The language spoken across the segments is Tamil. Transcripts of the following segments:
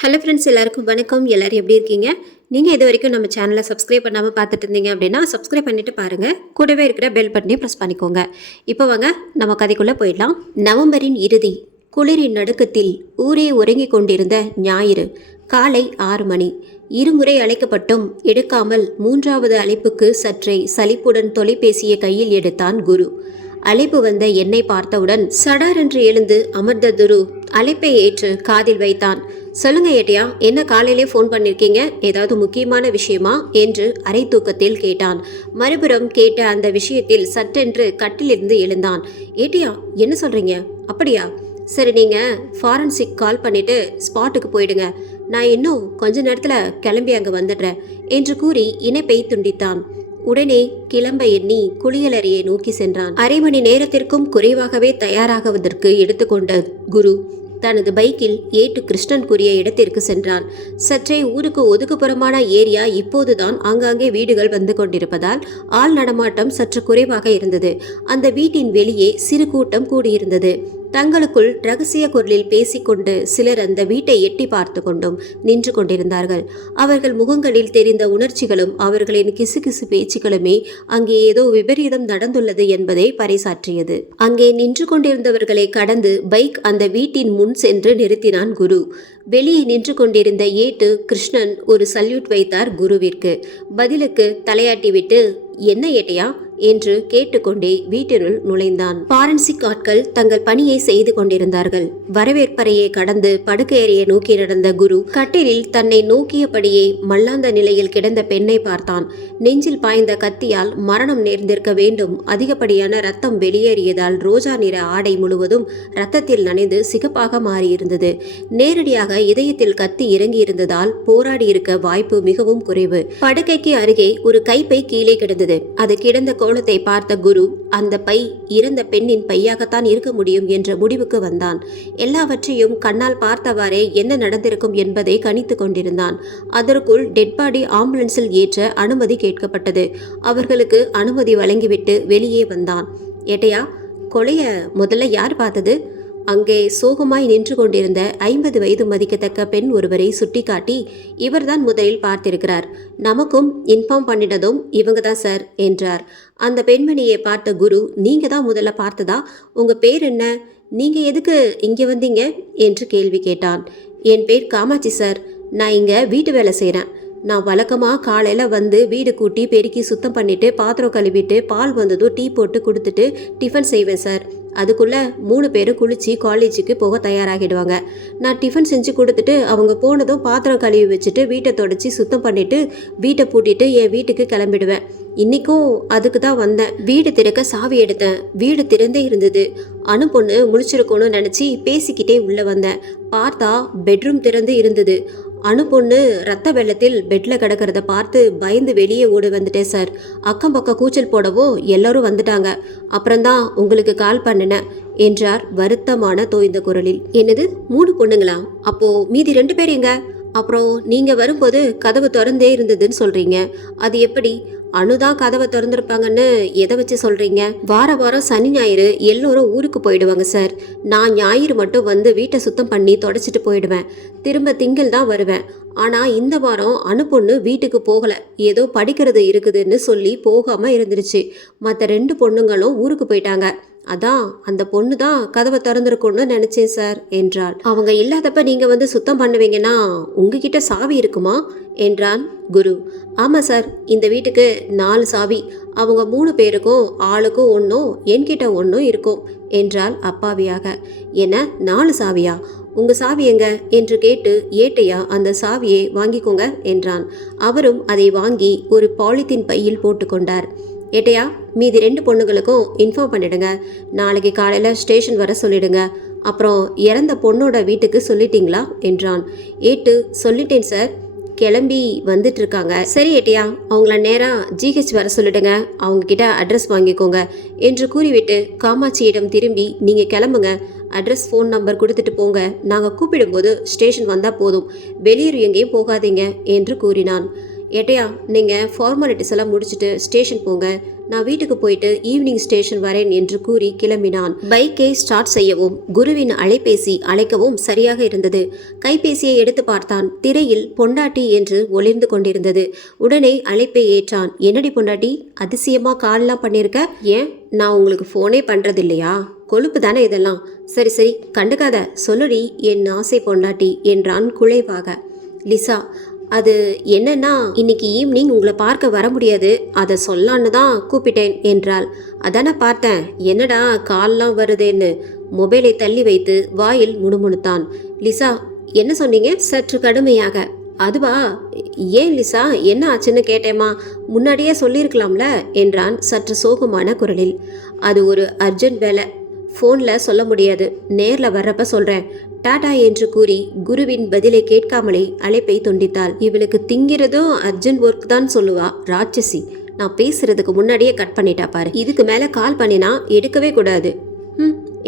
ஹலோ ஃப்ரெண்ட்ஸ், எல்லாருக்கும் வணக்கம். எல்லோரும் எப்படி இருக்கீங்க? நீங்கள் இது வரைக்கும் நம்ம சேனலை சப்ஸ்கிரைப் பண்ணாமல் பார்த்துட்டு இருந்தீங்க அப்படின்னா சப்ஸ்கிரைப் பண்ணிவிட்டு பாருங்கள். கூடவே இருக்கிற பெல் பட்டனையும் ப்ரெஸ் பண்ணிக்கோங்க. இப்போ வாங்க நம்ம கதைக்குள்ளே போயிடலாம். நவம்பரின் இறுதி குளிரின் நடுக்கத்தில் ஊரே உறங்கிக் கொண்டிருந்த ஞாயிறு காலை 6 மணி. இருமுறை அழைக்கப்பட்டும் எடுக்காமல் 3வது அழைப்புக்கு சற்றே சலிப்புடன் தொலைபேசியை கையில் எடுத்தான் குரு. அழைப்பு வந்த என்னை பார்த்தவுடன் சடாரென்று எழுந்து அமர்ந்த துரு அழைப்பை ஏற்று காதில் வைத்தான். சொல்லுங்க ஏட்டியா, என்ன காலையிலே ஃபோன் பண்ணிருக்கீங்க? ஏதாவது முக்கியமான விஷயமா என்று அரை தூக்கத்தில் கேட்டான். மறுபுறம் கேட்ட அந்த விஷயத்தில் சட்டென்று கட்டிலிருந்து எழுந்தான். ஏட்டியா, என்ன சொல்றீங்க? அப்படியா, சரி, நீங்கள் ஃபாரன்சிக் கால் பண்ணிவிட்டு ஸ்பாட்டுக்கு போயிடுங்க. நான் இன்னும் கொஞ்ச நேரத்தில் கிளம்பி அங்கே வந்துடுறேன் என்று கூறி இணைப்பை துண்டித்தான். உடனே கிளம்ப எண்ணி குளியலறையை நோக்கி சென்றான். அரை மணி நேரத்திற்கும் குறைவாகவே தயாராகுவதற்கு எடுத்துக்கொண்ட குரு தனது பைக்கில் ஏட்டு கிருஷ்ணன் கூறிய இடத்திற்கு சென்றான். சற்றே ஊருக்கு ஒதுக்குப்புறமான ஏரியா. இப்போதுதான் ஆங்காங்கே வீடுகள் வந்து கொண்டிருப்பதால் ஆள் நடமாட்டம் சற்று குறைவாக இருந்தது. அந்த வீட்டின் வெளியே சிறு கூட்டம் கூடியிருந்தது. தங்களுக்குள் ரகசிய குரலில் பேசிக்கொண்டு சிலர் அந்த வீட்டை எட்டி பார்த்து கொண்டும் நின்று கொண்டிருந்தார்கள். அவர்கள் முகங்களில் தெரிந்த உணர்ச்சிகளும் அவர்களின் கிசுகிசு பேச்சுக்களுமே அங்கே ஏதோ விபரீதம் நடந்துள்ளது என்பதை பறைசாற்றியது. அங்கே நின்று கொண்டிருந்தவர்களை கடந்து பைக் அந்த வீட்டின் முன் சென்று நிறுத்தினான் குரு. வெளியே நின்று கொண்டிருந்த ஏட்டு கிருஷ்ணன் ஒரு சல்யூட் வைத்தார் குருவிற்கு. பதிலுக்கு தலையாட்டிவிட்டு, என்ன ஏட்டையா என்று கேட்டுக்கொண்டே வீட்டினுள் நுழைந்தான். பாரன்சிக் ஆட்கள் தங்கள் பணியை செய்து கொண்டிருந்தார்கள். வரவேற்பறையை கடந்து படுக்கையறையை நோக்கி நடந்த குரு கட்டிலில் தன்னை நோக்கியபடியே மல்லாந்த நிலையில் கிடந்த பெண்ணை பார்த்தான். நெஞ்சில் பாய்ந்த கத்தியால் மரணம் நேர்ந்திருக்க வேண்டும். அதிகப்படியான ரத்தம் வெளியேறியதால் ரோஜா நிற ஆடை முழுவதும் ரத்தத்தில் நனைந்து சிகப்பாக மாறியிருந்தது. நேரடியாக இதயத்தில் கத்தி இறங்கியிருந்ததால் போராடி இருக்க வாய்ப்பு மிகவும் குறைவு. படுக்கைக்கு அருகே ஒரு கைப்பை கீழே கிடந்தது. அது கிடந்த கோலத்தை பார்த்த குரு அந்த பை இறந்த பெண்ணின் பையாகத்தான் இருக்க முடியும் என்ற முடிவுக்கு வந்தான். எல்லாவற்றையும் கண்ணால் பார்த்தவாறே என்ன நடந்திருக்கும் என்பதை கணித்து கொண்டிருந்தான். அதற்குள் டெட் பாடி ஆம்புலன்ஸில் ஏற்ற அனுமதி கேட்கப்பட்டது. அவர்களுக்கு அனுமதி வழங்கிவிட்டு வெளியே வந்தான். ஏட்டையா, கொலைய முதல்ல யார் பார்த்தது? அங்கே சோகமாய் நின்று கொண்டிருந்த 50 வயது மதிக்கத்தக்க பெண் ஒருவரை சுட்டிக்காட்டி, இவர்தான் முதலில் பார்த்திருக்கிறார். நமக்கும் இன்ஃபார்ம் பண்ணினதும் இவங்க தான் சார் என்றார். அந்த பெண்மணியை பார்த்த குரு, நீங்க தான் முதல்ல பார்த்ததா? உங்க பேர் என்ன? நீங்க எதுக்கு இங்கே வந்தீங்க என்று கேள்வி கேட்டான். என் பேர் காமாட்சி சார். நான் இங்கே வீட்டு வேலை செய்கிறேன். நான் வழக்கமாக காலையில் வந்து வீடு கூட்டி பெருக்கி சுத்தம் பண்ணிவிட்டு பாத்திரம் கழுவிட்டு பால் வந்ததும் டீ போட்டு கொடுத்துட்டு டிஃபன் செய்வேன் சார். அதுக்குள்ளே 3 பேரும் குளித்து காலேஜுக்கு போக தயாராகிடுவாங்க. நான் டிஃபன் செஞ்சு கொடுத்துட்டு அவங்க போனதும் பாத்திரம் கழுவி வச்சுட்டு வீட்டை தொடச்சி சுத்தம் பண்ணிவிட்டு வீட்டை பூட்டிட்டு என் வீட்டுக்கு கிளம்பிடுவேன். இன்றைக்கும் அதுக்கு தான் வந்தேன். வீடு திறக்க சாவி எடுத்தேன். வீடு திறந்தே இருந்தது. அனு பொண்ணு முழிச்சிருக்கணும்னு நினச்சி பேசிக்கிட்டே உள்ளே வந்தேன். பார்த்தா பெட்ரூம் திறந்து இருந்தது. அனு பொண்ணு ரத்த வெள்ளத்தில் பெட்டில் கிடக்கிறத பார்த்து பயந்து வெளியே ஓடி வந்துட்டேன் சார். அக்கம் பக்கம் கூச்சல் போடவோ எல்லாரும் வந்துட்டாங்க. அப்புறம்தான் உங்களுக்கு கால் பண்ணினேன் என்றார் வருத்தமான தோய்ந்த குரலில். என்னது, 3 பொண்ணுங்களா? அப்போ மீதி 2 பேர் எங்க? அப்புறம் நீங்கள் வரும்போது கதவு திறந்தே இருந்ததுன்னு சொல்கிறீங்க. அது எப்படி? அனுதான் கதவை திறந்துருப்பாங்கன்னு எதை வச்சு சொல்கிறீங்க? வாரம் சனி ஞாயிறு எல்லோரும் ஊருக்கு போயிடுவாங்க சார். நான் ஞாயிறு மட்டும் வந்து வீட்டை சுத்தம் பண்ணி தொடச்சிட்டு போயிடுவேன். திரும்ப திங்கள் தான் வருவேன். ஆனால் இந்த வாரம் அனு பொண்ணு வீட்டுக்கு போகலை. ஏதோ படிக்கிறது இருக்குதுன்னு சொல்லி போகாமல் இருந்துருச்சு. மற்ற 2 பொண்ணுங்களும் ஊருக்கு போயிட்டாங்க. அதான் அந்த பொண்ணு தான் கதவை திறந்துருக்கும்னு நினச்சேன் சார் என்றாள். அவங்க இல்லாதப்ப நீங்கள் வந்து சுத்தம் பண்ணுவீங்கன்னா உங்ககிட்ட சாவி இருக்குமா என்றான் குரு. ஆமாம் சார், இந்த வீட்டுக்கு 4 சாவி. அவங்க 3 பேருக்கும் ஆளுக்கும் 1, என்கிட்ட 1 இருக்கும் என்றாள் அப்பாவியாக. என்ன, 4 சாவியா? உங்கள் சாவி எங்க என்று கேட்டு, ஏட்டையா அந்த சாவியை வாங்கிக்கோங்க என்றான். அவரும் அதை வாங்கி ஒரு பாலித்தீன் பையில் போட்டுக்கொண்டார். ஏட்டையா, மீதி 2 பொண்ணுங்களுக்கும் இன்ஃபார்ம் பண்ணிடுங்க. நாளைக்கு காலையில் ஸ்டேஷன் வர சொல்லிடுங்க. அப்புறம் இறந்த பொண்ணோட வீட்டுக்கு சொல்லிட்டீங்களா என்றான். ஏட்டு, சொல்லிட்டேன் சார். கிளம்பி வந்துட்டு இருக்காங்க. சரி ஏட்டையா, அவங்கள நேராக ஜிஹெச் வர சொல்லிடுங்க. அவங்கக்கிட்ட அட்ரஸ் வாங்கிக்கோங்க என்று கூறிவிட்டு காமாட்சியிடம் திரும்பி, நீங்கள் கிளம்புங்க. அட்ரஸ் ஃபோன் நம்பர் கொடுத்துட்டு போங்க. நாங்கள் கூப்பிடும்போது ஸ்டேஷன் வந்தால் போதும். வெளியூர் எங்கேயும் போகாதீங்க என்று கூறினான். ஏட்டையா, நீங்கள் ஃபார்மாலிட்டிஸ் எல்லாம் முடிச்சுட்டு ஸ்டேஷன் போங்க. நான் வீட்டுக்கு போயிட்டு ஈவினிங் ஸ்டேஷன் வரேன் என்று கூறி கிளம்பினான். பைக்கை ஸ்டார்ட் செய்யவும் குருவின் அலைபேசி அழைக்கவும் சரியாக இருந்தது. கைபேசியை எடுத்து பார்த்தான். திரையில் பொண்டாட்டி என்று ஒளிர்ந்து கொண்டிருந்தது. உடனே அழைப்பை ஏற்றான். என்னடி பொண்டாட்டி, அதிசயமா கால்லாம் பண்ணிருக்க? ஏன், நான் உங்களுக்கு ஃபோனே பண்றது இல்லையா? கொழுப்பு தானே இதெல்லாம். சரி சரி கண்டுக்காத, சொல்லுடி என் ஆசை பொண்டாட்டி என்றான் குழைவாக. லிசா, அது என்னன்னா, இன்னைக்கு ஈவினிங் உங்களை பார்க்க வர முடியாது, அதை சொல்லான்னு தான் கூப்பிட்டேன் என்றாள். அதானே பார்த்தேன், என்னடா கால்லாம் வருதேன்னு மொபைலை தள்ளி வைத்து வாயில் முணுமுணுத்தான். லிசா, என்ன சொன்னீங்க? சற்று கடுமையாக. அதுவா, ஏன் லிசா, என்ன ஆச்சுன்னு கேட்டேம்மா, முன்னாடியே சொல்லியிருக்கலாம்ல என்றான் சற்று சோகமான குரலில். அது ஒரு அர்ஜென்ட் வேலை, ஃபோனில் சொல்ல முடியாது, நேரில் வர்றப்ப சொல்கிறேன், டாடா என்று கூறி குருவின் பதிலை கேட்காமலே அழைப்பை துண்டித்தாள். இவளுக்கு திங்கிறதும் அர்ஜென்ட் ஒர்க் தான் சொல்லுவா, ராட்சசி. நான் பேசுறதுக்கு முன்னாடியே கட் பண்ணிட்டா பாரு. இதுக்கு மேலே கால் பண்ணினா எடுக்கவே கூடாது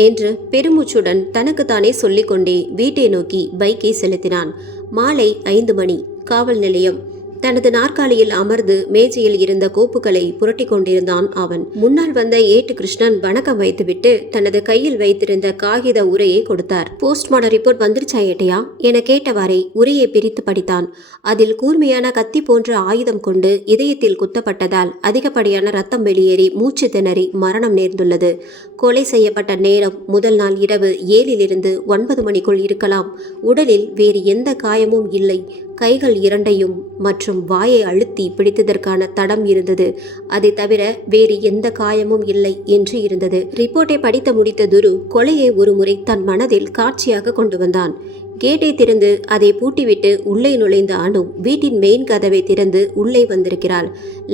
என்று பெருமூச்சுடன் தனக்குத்தானே சொல்லிக்கொண்டே வீட்டை நோக்கி பைக்கை செலுத்தினான். மாலை 5 மணி. காவல் நிலையம். தனது நாற்காலியில் அமர்ந்து மேஜையில் இருந்த கோப்புகளை புரட்டி கொண்டிருந்தான் அவன். முன்னால் வந்த ஏட்டு கிருஷ்ணன் வணக்கம் வைத்துவிட்டு தனது கையில் வைத்திருந்த காகித உரையை கொடுத்தார். போஸ்ட்மார்டம் ரிப்போர்ட் வந்துருச்சா ஏட்டையா என கேட்டவாறே உரையை பிரித்து படித்தான். அதில் கூர்மையான கத்தி போன்ற ஆயுதம் கொண்டு இதயத்தில் குத்தப்பட்டதால் அதிகப்படியான ரத்தம் வெளியேறி மூச்சு திணறி மரணம் நேர்ந்துள்ளது. கொலை செய்யப்பட்ட நேரம் முதல் நாள் இரவு 7 to 9 மணிக்குள் இருக்கலாம். உடலில் வேறு எந்த காயமும் இல்லை. கைகள் இரண்டையும் மற்றும் வாயை அழுத்தி பிடித்ததற்கான தடம் இருந்தது. அதை தவிர வேறு எந்த காயமும் இல்லை என்று இருந்தது. ரிப்போர்ட்டை படித்து முடித்த துரு கொலையை ஒரு முறை தன் மனதில் காட்சியாக கொண்டு வந்தான். கேட்டை திறந்து அதை பூட்டிவிட்டு உள்ளே நுழைந்த அனு வீட்டின் மெயின் கதவை திறந்து உள்ளே வந்திருக்கிறாள்.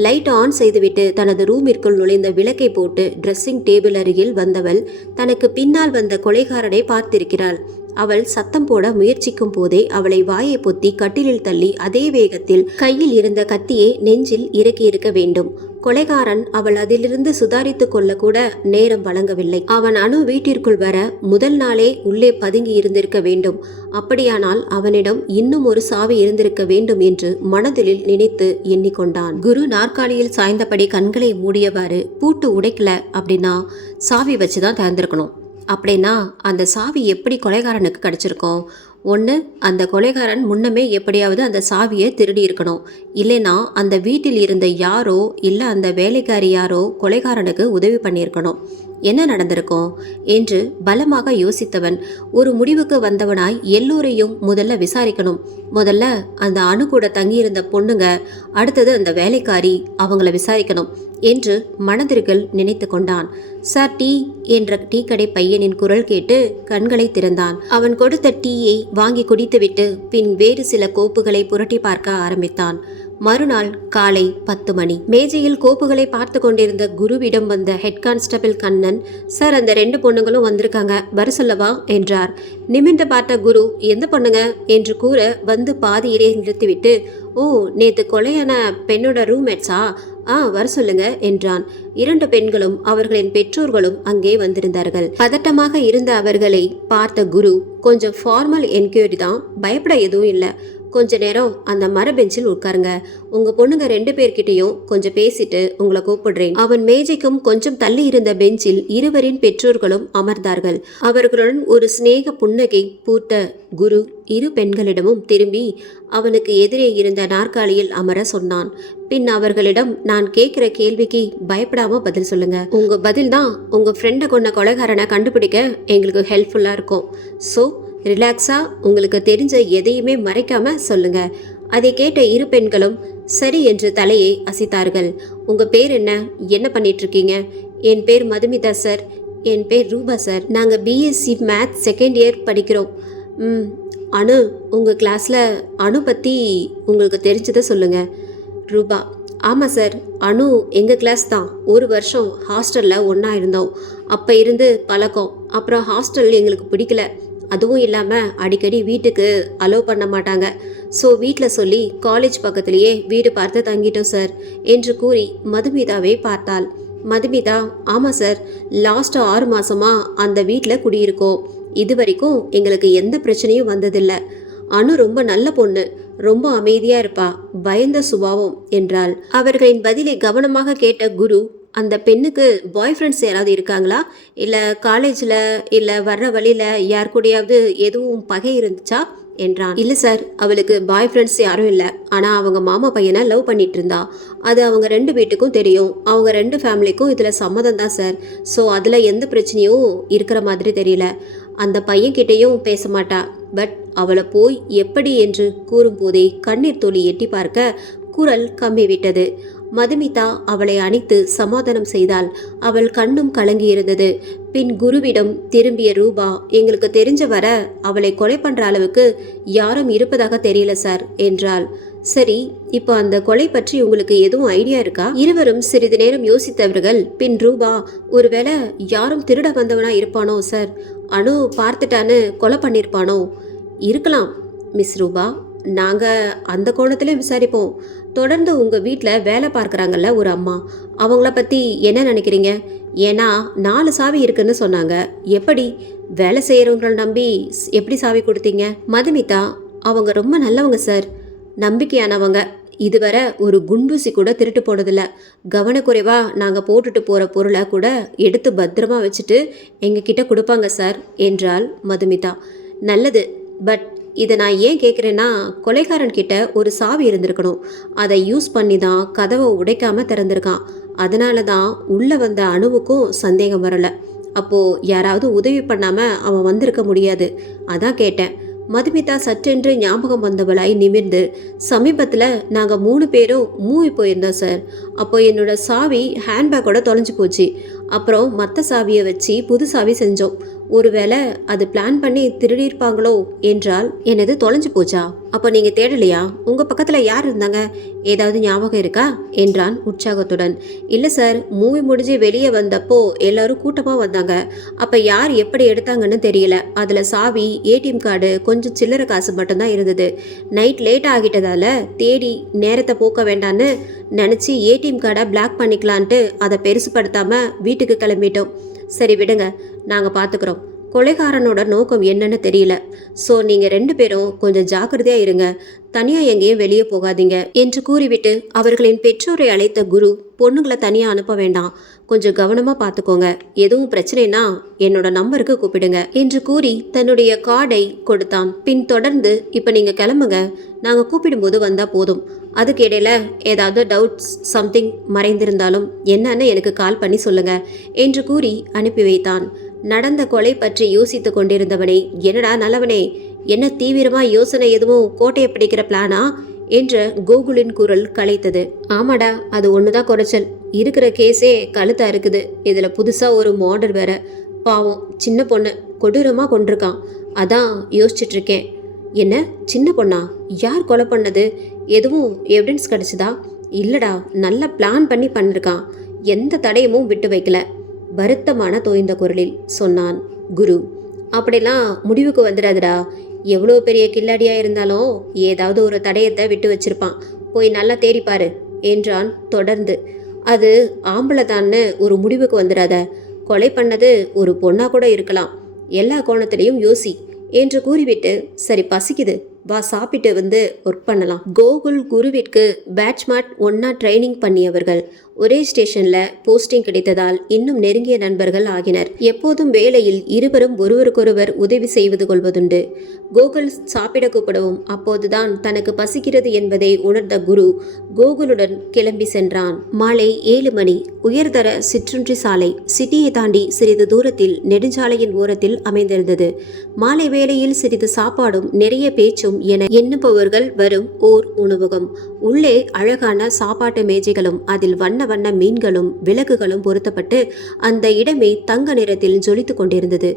லைட் ஆன் செய்துவிட்டு தனது ரூமிற்குள் நுழைந்த விளக்கை போட்டு ட்ரெஸ்ஸிங் டேபிள் அருகில் வந்தவள் தனக்கு பின்னால் வந்த கொலைகாரனை பார்த்திருக்கிறாள். அவள் சத்தம் போட முயற்சிக்கும் போதே அவளை வாயை பொத்தி கட்டிலில் தள்ளி அதே வேகத்தில் கையில் இருந்த கத்தியை நெஞ்சில் இறக்கியிருக்க வேண்டும். கொலைகாரன் அவள் அதிலிருந்து சுதாரித்து கொள்ள கூட நேரம் வழங்கவில்லை. அவன் அனு வீட்டிற்குள் வர முதல் நாளே உள்ளே பதுங்கி இருந்திருக்க வேண்டும். அப்படியானால் அவனிடம் இன்னும் ஒரு சாவி இருந்திருக்க வேண்டும் என்று மனதில் நினைத்து எண்ணிக்கொண்டான். குரு நாற்காலியில் சாய்ந்தபடி கண்களை மூடியவாறு, பூட்டு உடைக்கல அப்படின்னா சாவி வச்சுதான் திறந்திருக்கணும். அப்படின்னா அந்த சாவி எப்படி கொலைகாரனுக்கு கிடைச்சிருக்கும்? ஒன்று, அந்த கொலைகாரன் முன்னமே எப்படியாவது அந்த சாவியை திருடி இருக்கணும். இல்லைனா அந்த வீட்டில் இருந்த யாரோ இல்லை அந்த வேலைக்காரி யாரோ கொலைகாரனுக்கு உதவி பண்ணியிருக்கணும். என்ன நடந்திருக்கும் என்று பலமாக யோசித்தவன் ஒரு முடிவுக்கு வந்தவனாய் எல்லோரையும் முதல்ல விசாரிக்கணும். முதல்ல அந்த அணு கூட தங்கியிருந்த பொண்ணுங்க, அடுத்தது அந்த வேலைக்காரி, அவங்கள விசாரிக்கணும் என்று மனதிற்குள் நினைத்து கொண்டான். சார், டீ என்ற டீ கடை பையனின் குரல் கேட்டு கண்களை திறந்தான். அவன் கொடுத்த டீயை வாங்கி குடித்துவிட்டு பின் வேறு சில கோப்புகளை புரட்டி பார்க்க ஆரம்பித்தான். மறுநாள் காலை 10 மணி. மேஜையில் கோப்புகளை பார்த்து கொண்டிருந்த குருவிடம் வந்த ஹெட் கான்ஸ்டபிள் கண்ணன், சார், அந்த 2 பொண்ணுங்களும் வந்திருக்காங்க, வர சொல்லவா என்றார். நிமிர்ந்து பார்த்த குரு, எந்த பொண்ணுங்க என்று கூற வந்து பாதியிலே நிறுத்திவிட்டு, ஓ, நேத்து கொலையான பெண்ணோட ரூம்மேட்ஸா? வர சொல்லுங்க என்றான். 2 பெண்களும் அவர்களின் பெற்றோர்களும் அங்கே வந்திருந்தார்கள். பதட்டமாக இருந்த அவர்களை பார்த்த குரு, கொஞ்சம் ஃபார்மல் என்கொயரி தான், பயப்பட எதுவும் இல்லை, கொஞ்ச நேரம் அந்த மர பெஞ்சில் உட்காருங்க, உங்க பொண்ணுங்க 2 பேர்கிட்டையும் கொஞ்சம் பேசிட்டு உங்களை கூப்பிடுறேன். அவன் மேஜைக்கும் கொஞ்சம் தள்ளி இருந்த பெஞ்சில் இருவரின் பெற்றோர்களும் அமர்ந்தார்கள். அவர்களுடன் ஒரு சிநேக புன்னகை பூத்த குரு 2 பெண்களிடமும் திரும்பி அவனுக்கு எதிரே இருந்த நாற்காலியில் அமர சொன்னான். பின் அவர்களிடம், நான் கேட்கிற கேள்விக்கு பயப்படாம பதில் சொல்லுங்க. உங்க பதில் தான் உங்க ஃப்ரெண்டை கொண்ட கொலைகாரனை கண்டுபிடிக்க எங்களுக்கு ஹெல்ப்ஃபுல்லா இருக்கும். ஸோ ரிலாக்ஸா உங்களுக்கு தெரிஞ்ச எதையுமே மறைக்காம சொல்லுங்க. அதை கேட்ட 2 பெண்களும் சரி என்று தலையை அசைத்தார்கள். உங்க பேர் என்ன? என்ன பண்ணிட்டு இருக்கீங்க? என் பேர் மதுமிதா சார். என் பேர் ரூபா சார். நாங்கள் பிஎஸ்சி மேத்ஸ் 2nd இயர் படிக்கிறோம். அனு, உங்கள் கிளாஸில் அனு பற்றி உங்களுக்கு தெரிஞ்சதை சொல்லுங்கள். ரூபா, ஆமாம் சார், அனு எங்கள் கிளாஸ் தான். 1 வருஷம் ஹாஸ்டலில் ஒன்றா இருந்தோம். அப்போ இருந்து பழக்கம். அப்புறம் ஹாஸ்டல் எங்களுக்கு பிடிக்கல. அதுவும் இல்லாமல் அடிக்கடி வீட்டுக்கு அலோவ் பண்ண மாட்டாங்க. ஸோ வீட்டில் சொல்லி காலேஜ் பக்கத்துலேயே வீடு பார்த்து தங்கிட்டோம் சார் என்று கூறி மதுமிதாவை பார்த்தாள். மதுமிதா, ஆமாம் சார், லாஸ்ட் 6 மாதமாக அந்த வீட்டில் குடியிருக்கோம். இது வரைக்கும் எங்களுக்கு எந்த பிரச்சனையும் வந்ததில்லை. அனு ரொம்ப நல்ல பொண்ணு, ரொம்ப அமைதியாக இருப்பா, பயந்த சுபாவம் என்றாள். அவர்களின் பதிலை கவனமாக கேட்ட குரு, அந்த பெண்ணுக்கு பாய் ஃப்ரெண்ட்ஸ் யாராவது இருக்காங்களா? இல்லை காலேஜில் இல்லை வர்ற வழியில் யார் கூடயாவது எதுவும் பகை இருந்துச்சா என்றான். இல்லை சார், அவளுக்கு பாய் ஃப்ரெண்ட்ஸ் யாரும் இல்லை. ஆனால் அவங்க மாமா பையனை லவ் பண்ணிட்டு இருந்தா. அது அவங்க 2 வீட்டுக்கும் தெரியும். அவங்க 2 ஃபேமிலிக்கும் இதில் சம்மதம் தான் சார். ஸோ அதில் எந்த பிரச்சனையும் இருக்கிற மாதிரி தெரியல. அந்த பையன்கிட்டையும் பேச மாட்டா. பட் அவளை போய் எப்படி என்று கூறும்போதே கண்ணீர் துளி எட்டி பார்க்க குரல் கம்மி விட்டது. மதுமிதா அவளை அணைத்து சமாதானம் செய்தாள். அவள் கண்ணும் கலங்கியிருந்தது. பின் குருவிடம் திரும்பிய ரூபா, எங்களுக்கு தெரிஞ்ச வர அவளை கொலை பண்ற அளவுக்கு யாரும் இருப்பதாக தெரியல சார் என்றாள். சரி, இப்போ அந்த கொலை பற்றி உங்களுக்கு எதுவும் ஐடியா இருக்கா? இருவரும் சிறிது நேரம் யோசித்தவர்கள் பின் ரூபா, ஒருவேளை யாரும் திருட வந்தவனா இருப்பானோ சார், அனு பார்த்துட்டான்னு கொலை பண்ணியிருப்பானோ? இருக்கலாம் மிஸ் ரூபா, நாங்கள் அந்த கோணத்திலே விசாரிப்போம். தொடர்ந்து உங்கள் வீட்டில் வேலை பார்க்குறாங்கல்ல ஒரு அம்மா, அவங்கள பற்றி என்ன நினைக்கிறீங்க? ஏன்னா 4 சாவி இருக்குன்னு சொன்னாங்க. எப்படி வேலை செய்கிறவங்களை நம்பி எப்படி சாவி கொடுத்தீங்க? மதுமிதா, அவங்க ரொம்ப நல்லவங்க சார், நம்பிக்கையானவங்க. இதுவரை ஒரு குண்டூசி கூட திருட்டு போனதில்ல. கவனக்குறைவாக நாங்கள் போட்டுட்டு போகிற பொருளை கூட எடுத்து பத்திரமா வச்சுட்டு எங்ககிட்ட கொடுப்பாங்க சார் என்றாள் மதுமிதா. நல்லது. பட் இதை நான் ஏன் கேட்குறேன்னா, கொலைகாரன் கிட்ட ஒரு சாவி இருந்திருக்கணும். அதை யூஸ் பண்ணி தான் கதவை உடைக்காமல் திறந்திருக்கான். அதனால தான் உள்ளே வந்த அணுவுக்கும் சந்தேகம் வரலை. அப்போது யாராவது உதவி பண்ணாமல் அவன் வந்திருக்க முடியாது. அதான் கேட்டேன். மதுமிதா சற்றென்று ஞாபகம் வந்தவளாய் நிமிர்ந்து, சமீபத்தில் நாங்கள் 3 பேரும் மூவி போயிருந்தோம் சார். அப்போ என்னோட சாவி ஹேண்ட்பேக்கோட தொலைஞ்சு போச்சு. அப்புறம் மற்ற சாவியை வச்சு புது சாவி செஞ்சோம். ஒருவேளை அது பிளான் பண்ணி திருடியிருப்பாங்களோ என்றால். எனது தொலைஞ்சு போச்சா? அப்போ நீங்கள் தேடலையா? உங்கள் பக்கத்தில் யார் இருந்தாங்க? ஏதாவது ஞாபகம் இருக்கா என்றான் உற்சாகத்துடன். இல்லை சார், மூவி முடிஞ்சு வெளியே வந்தப்போ எல்லாரும் கூட்டமாக வந்தாங்க. அப்போ யார் எப்படி எடுத்தாங்கன்னு தெரியல. அதில் சாவி, ஏடிஎம் கார்டு, கொஞ்சம் சில்லறை காசு மட்டும்தான் இருந்தது. நைட் லேட் ஆகிட்டதால தேடி நேரத்தை போக்க வேண்டான்னு நினச்சி ஏடிஎம் கார்டை பிளாக் பண்ணிக்கலான்ட்டு அதை பெருசுப்படுத்தாமல் வீட்டுக்கு கிளம்பிட்டோம். சரி விடுங்க, நாங்கள் பார்த்துக்குறோம். கொலைகாரனோட நோக்கம் என்னன்னு தெரியல. ஸோ நீங்கள் 2 பேரும் கொஞ்சம் ஜாக்கிரதையாக இருங்க. தனியாக எங்கேயும் வெளியே போகாதீங்க என்று கூறிவிட்டு அவர்களின் பெற்றோரை அழைத்த குரு, பொண்ணுங்களை தனியாக அனுப்ப வேண்டாம், கொஞ்சம் கவனமாக பார்த்துக்கோங்க. எதுவும் பிரச்சனைனா என்னோட நம்பருக்கு கூப்பிடுங்க என்று கூறி தன்னுடைய கார்டை கொடுத்தான். பின் தொடர்ந்து, இப்போ நீங்கள் கிளம்புங்க, நாங்கள் கூப்பிடும்போது வந்தால் போதும். அதுக்கு இடையில ஏதாவது டவுட்ஸ் சம்திங் மறைந்திருந்தாலும் என்னன்னு எனக்கு கால் பண்ணி சொல்லுங்க என்று கூறி அனுப்பி வைத்தான். நடந்த கொலை பற்றி யோசித்து கொண்டிருந்தவனை, என்னடா நல்லவனே, என்ன தீவிரமா யோசனை எதுவும் கோட்டையை பிடிக்கிற பிளானா என்ற கோகுலின் குரல் கலைத்தது. ஆமாடா, அது ஒண்ணுதான் குறைச்சல். இருக்கிற கேஸே கழுத்தா இருக்குது. இதுல புதுசா ஒரு மாடர் வேற. பாவம், சின்ன பொண்ணு கொடூரமா கொண்டிருக்கான். அதான் யோசிச்சுட்டு இருக்கேன். என்ன சின்ன பொண்ணா? யார் கொலை பண்ணது? எதுவும் எவிடன்ஸ் கிடைச்சதா? இல்லடா, நல்ல பிளான் பண்ணி பண்ணிருக்கான். எந்த தடயமும் விட்டு வைக்கல வருத்தமான தோய்ந்த குரலில் சொன்னான் குரு. அப்படிலாம் முடிவுக்கு வந்துடாதுடா. எவ்வளோ பெரிய கில்லாடியாக இருந்தாலும் ஏதாவது ஒரு தடயத்தை விட்டு வச்சிருப்பான். போய் நல்லா தேடிப்பாரு என்றான் தொடர்ந்து. அது ஆம்பளை தான்னு ஒரு முடிவுக்கு வந்துடாத. கொலை பண்ணது ஒரு பொண்ணா கூட இருக்கலாம். எல்லா கோணத்திலையும் யோசி என்று கூறிவிட்டு, சரி பசிக்குது, வா சாப்பிட்டு வந்து ஒர்க் பண்ணலாம். கோகுல் குருவிற்கு பேட்ச்மாட் ஒன்னா ட்ரைனிங் பண்ணியவர்கள். ஒரே ஸ்டேஷன்ல போஸ்டிங் கிடைத்ததால் இன்னும் நெருங்கிய நண்பர்கள் ஆகினர். எப்போதும் வேலையில் இருவரும் ஒருவருக்கொருவர் உதவி செய்வது கொள்வதுண்டு. கோகுல் சாப்பிட கூப்பிடவும் அப்போதுதான் தனக்கு பசிக்கிறது என்பதை உணர்ந்த குரு கோகுலுடன் கிளம்பி சென்றான். மாலை 7 மணி. உயர்தர சிற்றுண்டி சாலை சிட்டியை தாண்டி சிறிது தூரத்தில் நெடுஞ்சாலையின் ஓரத்தில் அமைந்திருந்தது. மாலை வேளையில் சிறிது சாப்பாடும் நிறைய பேச்சும் என எண்ணுபவர்கள் வரும் ஓர் உணவகம். உள்ளே அழகான சாப்பாட்டு மேஜைகளும் அதில் வண்ண வண்ண மீன்களும் விளக்குகளும் பொருத்தப்பட்டு அந்த இடமே தங்க நிறத்தில் ஜொலித்து கொண்டிருந்தது.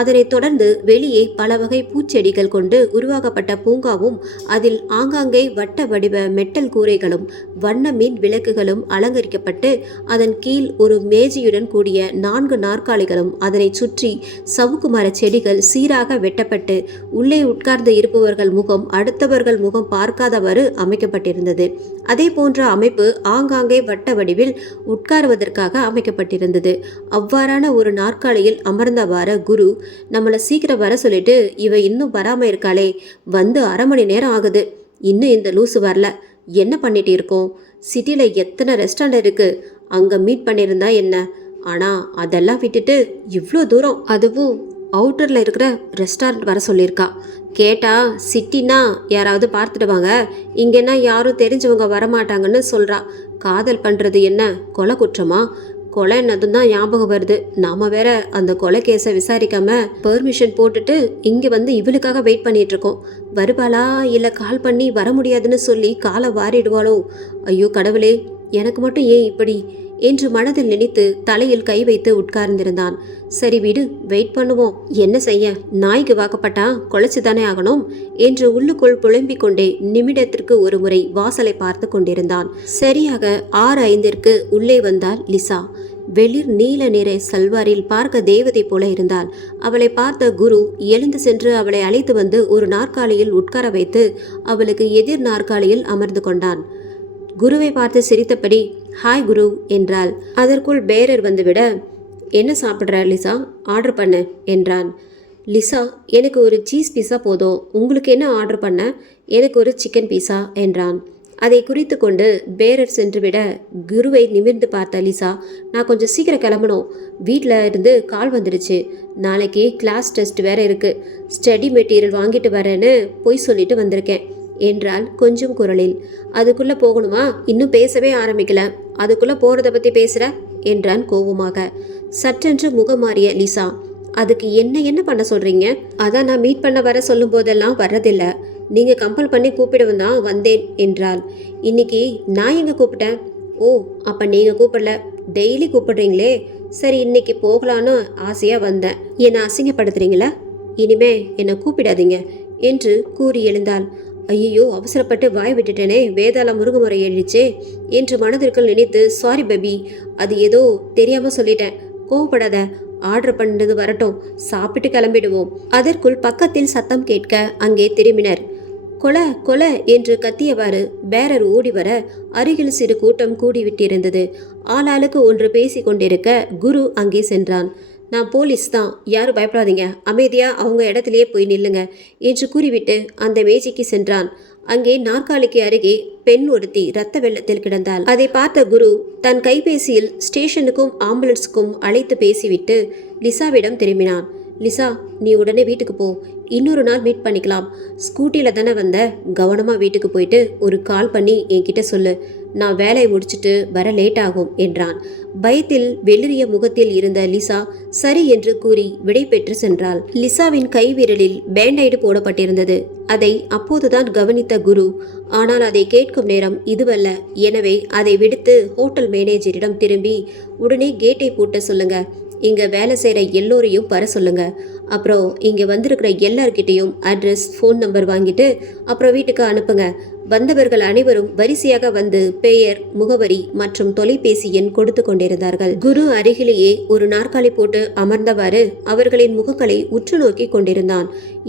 அதனைத் தொடர்ந்து வெளியே பல வகை பூச்செடிகள் கொண்டு உருவாக்கப்பட்ட பூங்காவும் அதில் ஆங்காங்கே வட்ட வடிவ மெட்டல் கூரைகளும் வண்ண மீன் விளக்குகளும் அலங்கரிக்கப்பட்டு அதன் கீழ் ஒரு மேஜையுடன் கூடிய 4 நாற்காலிகளும் அதனை சுற்றி சவுக்கு மர செடிகள் சீராக வெட்டப்பட்டு உள்ளே உட்கார்ந்து இருப்பவர்கள் முகம் அடுத்தவர்கள் முகம் பார்க்காதவாறு அமைக்கப்பட்டிருந்தது. அதே போன்ற அமைப்பு ஆங்காங்கே வட்ட வடிவில் உட்காருவதற்காக அமைக்கப்பட்டிருந்தது. அவ்வாறான ஒரு நாற்காலியில் அமர்ந்தவாறு குரு, நம்மளை சீக்கிரம் வர சொல்லிட்டு இவ இன்னும் வராம இருக்காளே, வந்து 1/2 மணி நேரம் ஆகுது, இன்னும் இந்த லூசு வரல, என்ன பண்ணிட்டு இருக்கோம்? சிட்டியில் எத்தனை ரெஸ்டாரண்ட் இருக்கு, அங்கே மீட் பண்ணியிருந்தா என்ன? ஆனால் அதெல்லாம் விட்டுட்டு இவ்வளோ தூரம், அதுவும் அவுட்டரில் இருக்கிற ரெஸ்டாரண்ட் வர சொல்லியிருக்கா. கேட்டால் சிட்டினா யாராவது பார்த்துடுவாங்க, இங்கேன்னா யாரும் தெரிஞ்சவங்க வரமாட்டாங்கன்னு சொல்கிறா. காதல் பண்ணுறது என்ன கொலை குற்றமா? கொலை என்னதும் தான் ஞாபகம் வருது. நாம வேற அந்த கொலை கேஸை விசாரிக்காம பெர்மிஷன் போட்டுட்டு இங்கே வந்து இவளுக்காக வெயிட் பண்ணிட்டு இருக்கோம். வருவாளா இல்லை கால் பண்ணி வர முடியாதுன்னு சொல்லி காலை வாரிடுவாளோ? ஐயோ கடவுளே, எனக்கு மட்டும் ஏன் இப்படி என்று மனதில் நினைத்து தலையில் கை வைத்து உட்கார்ந்திருந்தான். சரி விடு, வெயிட் பண்ணுவோம். என்ன செய்ய, நாய்க்கு வாக்கப்பட்டா கொலைச்சுதானே ஆகணும் என்று உள்ளுக்குள் புலம்பிக் கொண்டே நிமிடத்திற்கு ஒரு முறை வாசலை பார்த்து கொண்டிருந்தான். சரியாக 6:05 உள்ளே வந்தாள் லிசா. வெளிர் நீல நிற சல்வாரில் பார்க்க தேவதை போல இருந்தாள். அவளை பார்த்த குரு எழுந்து சென்று அவளை அழைத்து வந்து ஒரு நாற்காலியில் உட்கார வைத்து அவளுக்கு எதிர் நாற்காலியில் அமர்ந்து கொண்டான். குருவை பார்த்து சிரித்தபடி ஹாய் குரு என்றாள். அதற்குள் பேரர் வந்துவிட, என்ன சாப்பிட்ற லிசா, ஆர்டர் பண்ண என்றான். லிசா, எனக்கு ஒரு சீஸ் பீஸா போதும். உங்களுக்கு என்ன ஆர்டர் பண்ண? எனக்கு ஒரு சிக்கன் பீஸா என்றான். அதை குறித்து கொண்டு பேரர் சென்றுவிட குருவை நிமிர்ந்து பார்த்த லிசா, நான் கொஞ்சம் சீக்கிரம் கிளம்பணும். வீட்டில் இருந்து கால் வந்துடுச்சு. நாளைக்கு கிளாஸ் டெஸ்ட் வேற இருக்குது. ஸ்டடி மெட்டீரியல் வாங்கிட்டு வரேன்னு பொய் சொல்லிட்டு வந்திருக்கேன் என்றாள் கொஞ்சம் குரலில். அதுக்குள்ளே போகணுமா? இன்னும் பேசவே ஆரம்பிக்கல, அதுக்குள்ளே போகிறத பற்றி பேசுகிற என்றான் கோவமாக. சற்றென்று முகம் மாறிய லிசா, அதுக்கு என்ன பண்ண சொல்கிறீங்க? அதான் நான் மீட் பண்ண வர சொல்லும் போதெல்லாம் வர்றதில்லை. நீங்கள் கம்பல் பண்ணி கூப்பிடவும் தான் வந்தேன் என்றாள். இன்னைக்கு நான் எங்கே கூப்பிட்டேன்? ஓ, அப்போ நீங்கள் கூப்பிடல, டெய்லி கூப்பிடுறீங்களே. சரி, இன்னைக்கு போகலான்னு ஆசையாக வந்தேன். என்னை அசிங்கப்படுத்துறீங்களா? இனிமே என்னை கூப்பிடாதீங்க என்று கூறி எழுந்தாள். ஐயோ, அவசரப்பட்டு வாய் விட்டுட்டேனே, வேதாள முருகுமுறை எழுதிச்சே என்று மனதிற்குள் நினைத்து, சாரி பேபி, அது ஏதோ தெரியாமல் சொல்லிட்டேன், கோவப்படாத, ஆர்டர் பண்ணது வரட்டும், சாப்பிட்டு கிளம்பிடுவோம். அதற்குள் பக்கத்தில் சத்தம் கேட்க அங்கே திரும்பினர். கொலை கொலை என்று கத்தியவாறு பேரர் ஓடி வர அருகில் சிறு கூட்டம் கூடிவிட்டிருந்தது. ஆளாளுக்கு ஒன்று பேசி கொண்டிருக்க குரு அங்கே சென்றான். நான் போலீஸ் தான், யாரும் பயப்படாதீங்க, அமைதியாக அவங்க இடத்துலையே போய் நில்லுங்க என்று கூறிவிட்டு அந்த மேஜைக்கு சென்றான். அங்கே நாற்காலிக்கு அருகே பெண் ஒருத்தி இரத்த வெள்ளத்தில் கிடந்தாள். அதை பார்த்த குரு தன் கைபேசியில் ஸ்டேஷனுக்கும் ஆம்புலன்ஸுக்கும் அழைத்து பேசிவிட்டு லிசாவிடம் திரும்பினான். லிசா, நீ உடனே வீட்டுக்கு போ, இன்னொரு நாள் மீட் பண்ணிக்கலாம். ஸ்கூட்டியில் தானே வந்த, கவனமாக வீட்டுக்கு போயிட்டு ஒரு கால் பண்ணி என்கிட்ட சொல்லு. நான் வேலையை முடிச்சுட்டு வர லேட் ஆகும் என்றான். பயத்தில் வெளிரிய முகத்தில் இருந்த லிசா சரி என்று கூறி விடை பெற்று சென்றாள். லிசாவின் கை விரலில் பேண்டைடு போடப்பட்டிருந்தது. அதை அப்போதுதான் கவனித்த குரு, ஆனால் அதை கேட்கும் நேரம் இதுவல்ல. எனவே அதை விடுத்து ஹோட்டல் மேனேஜரிடம் திரும்பி, உடனே கேட்டை பூட்ட சொல்லுங்க, இங்கே வேலை செய்கிற எல்லோரையும் வர சொல்லுங்க, அப்புறம் இங்கே வந்திருக்கிற எல்லார்கிட்டையும் அட்ரஸ், ஃபோன் நம்பர் வாங்கிட்டு அப்புறம் வீட்டுக்கு அனுப்புங்க. வந்தவர்கள் அனைவரும் வரிசையாக வந்து பெயர், முகவரி மற்றும் தொலைபேசி எண் கொடுத்து கொண்டிருந்தார்கள். குரு அருகிலேயே ஒரு நாற்காலி போட்டு அமர்ந்தவாறு அவர்களின் முகங்களை உற்று நோக்கி கொண்டிருந்தான்.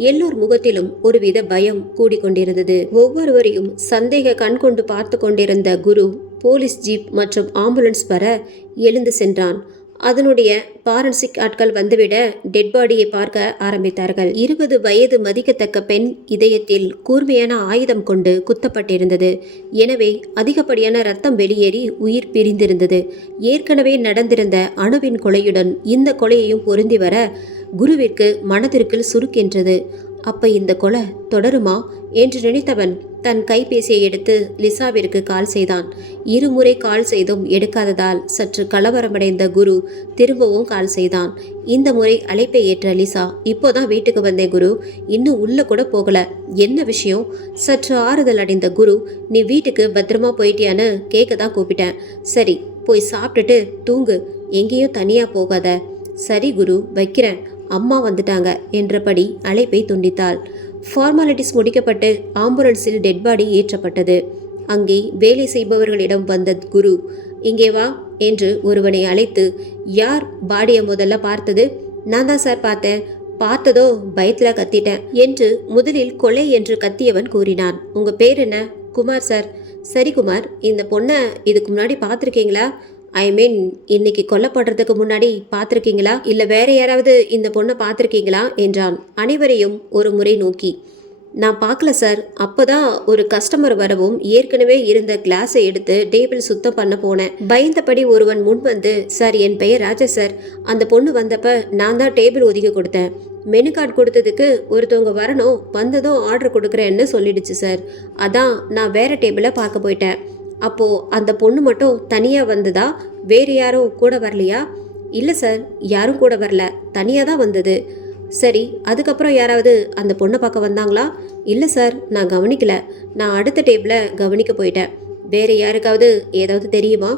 எல்லோர் முகத்திலும் ஒருவித பயம் கூடிக்கொண்டிருந்தது. ஒவ்வொருவரையும் சந்தேக கண் கொண்டு பார்த்து கொண்டிருந்த குரு போலீஸ் ஜீப் மற்றும் ஆம்புலன்ஸ் வர எழுந்து சென்றான். அதனுடைய பாரன்சிக் ஆட்கள் வந்துவிட டெட் பாடியை பார்க்க ஆரம்பித்தார்கள். 20 வயது மதிக்கத்தக்க பெண் இதயத்தில் கூர்மையான ஆயுதம் கொண்டு குத்தப்பட்டிருந்தது. எனவே அதிகப்படியான ரத்தம் வெளியேறி உயிர் பிரிந்திருந்தது. ஏற்கனவே நடந்திருந்த அணுவின் கொலையுடன் இந்த கொலையையும் பொருந்தி வர குருவிற்கு மனதிற்குள் சுருக்கென்றது. அப்ப இந்த கொலை தொடருமா என்று நினைத்தவன் தன் கைபேசியை எடுத்து லிசாவிற்கு கால் செய்தான். 2 முறை கால் செய்தும் எடுக்காததால் சற்று கலவரமடைந்த குரு திரும்பவும் கால் செய்தான். இந்த முறை அழைப்பை ஏற்ற லிசா, இப்போதான் வீட்டுக்கு வந்தேன் குரு, இன்னும் உள்ள கூட போகல, என்ன விஷயம்? சற்று ஆறுதல் அடைந்த குரு, நீ வீட்டுக்கு பத்திரமா போயிட்டியான்னு கேட்க தான் கூப்பிட்டேன். சரி, போய் சாப்பிட்டுட்டு தூங்கு, எங்கேயும் தனியா போகாத. சரி குரு, வைக்கிறேன், அம்மா வந்துட்டாங்க என்றபடி அழைப்பை துண்டித்தாள். ஃபார்மாலிட்டிஸ் முடிக்கப்பட்டு ஆம்புலன்ஸில் டெட் பாடி ஏற்றப்பட்டது. அங்கே வேலை செய்பவர்களிடம் வந்த குரு, இங்கே வா என்று ஒருவனை அழைத்து, யார் பாடியை முதல்ல பார்த்தது? நான் தான் சார் பார்த்தேன். பார்த்ததோ பயத்தில் கத்திட்டேன் என்று முதலில் கொலை என்று கத்தியவன் கூறினான். உங்க பேர் என்ன? குமார் சார். சரி குமார், இந்த பொண்ணை இதுக்கு முன்னாடி பார்த்துருக்கீங்களா? ஐ மீன், இன்னைக்கு கொல்லப்படுறதுக்கு முன்னாடி பார்த்துருக்கீங்களா, இல்லை வேற யாராவது இந்த பொண்ணை பார்த்துருக்கீங்களா என்றான் அனைவரையும் ஒரு முறை நோக்கி. நான் பார்க்கல சார். அப்பதான் ஒரு கஸ்டமர் வரவும் ஏற்கனவே இருந்த கிளாஸை எடுத்து டேபிள் சுத்தம் பண்ண போனேன். பயந்தபடி ஒருவன் முன் வந்து, சார் என் பெயர் ராஜா சார், அந்த பொண்ணு வந்தப்ப நான் தான் டேபிள் ஒதுக்கி கொடுத்தேன். மெனு கார்டு கொடுத்ததுக்கு ஒருத்தவங்க வரணும், வந்ததும் ஆர்டர் கொடுக்குறேன்னு சொல்லிடுச்சு சார். அதான் நான் வேற டேபிளை பார்க்க போயிட்டேன். அப்போ அந்த பொண்ணு மட்டும் தனியாக வந்ததா? வேறு யாரும் கூட வரலையா? இல்லை சார், யாரும் கூட வரல, தனியாக தான் வந்தது. சரி, அதுக்கப்புறம் யாராவது அந்த பொண்ணை பார்க்க வந்தாங்களா? இல்லை சார், நான் கவனிக்கல. நான் அடுத்த டேபிளை கவனிக்க போயிட்டேன். வேறு யாருக்காவது ஏதாவது தெரியுமா?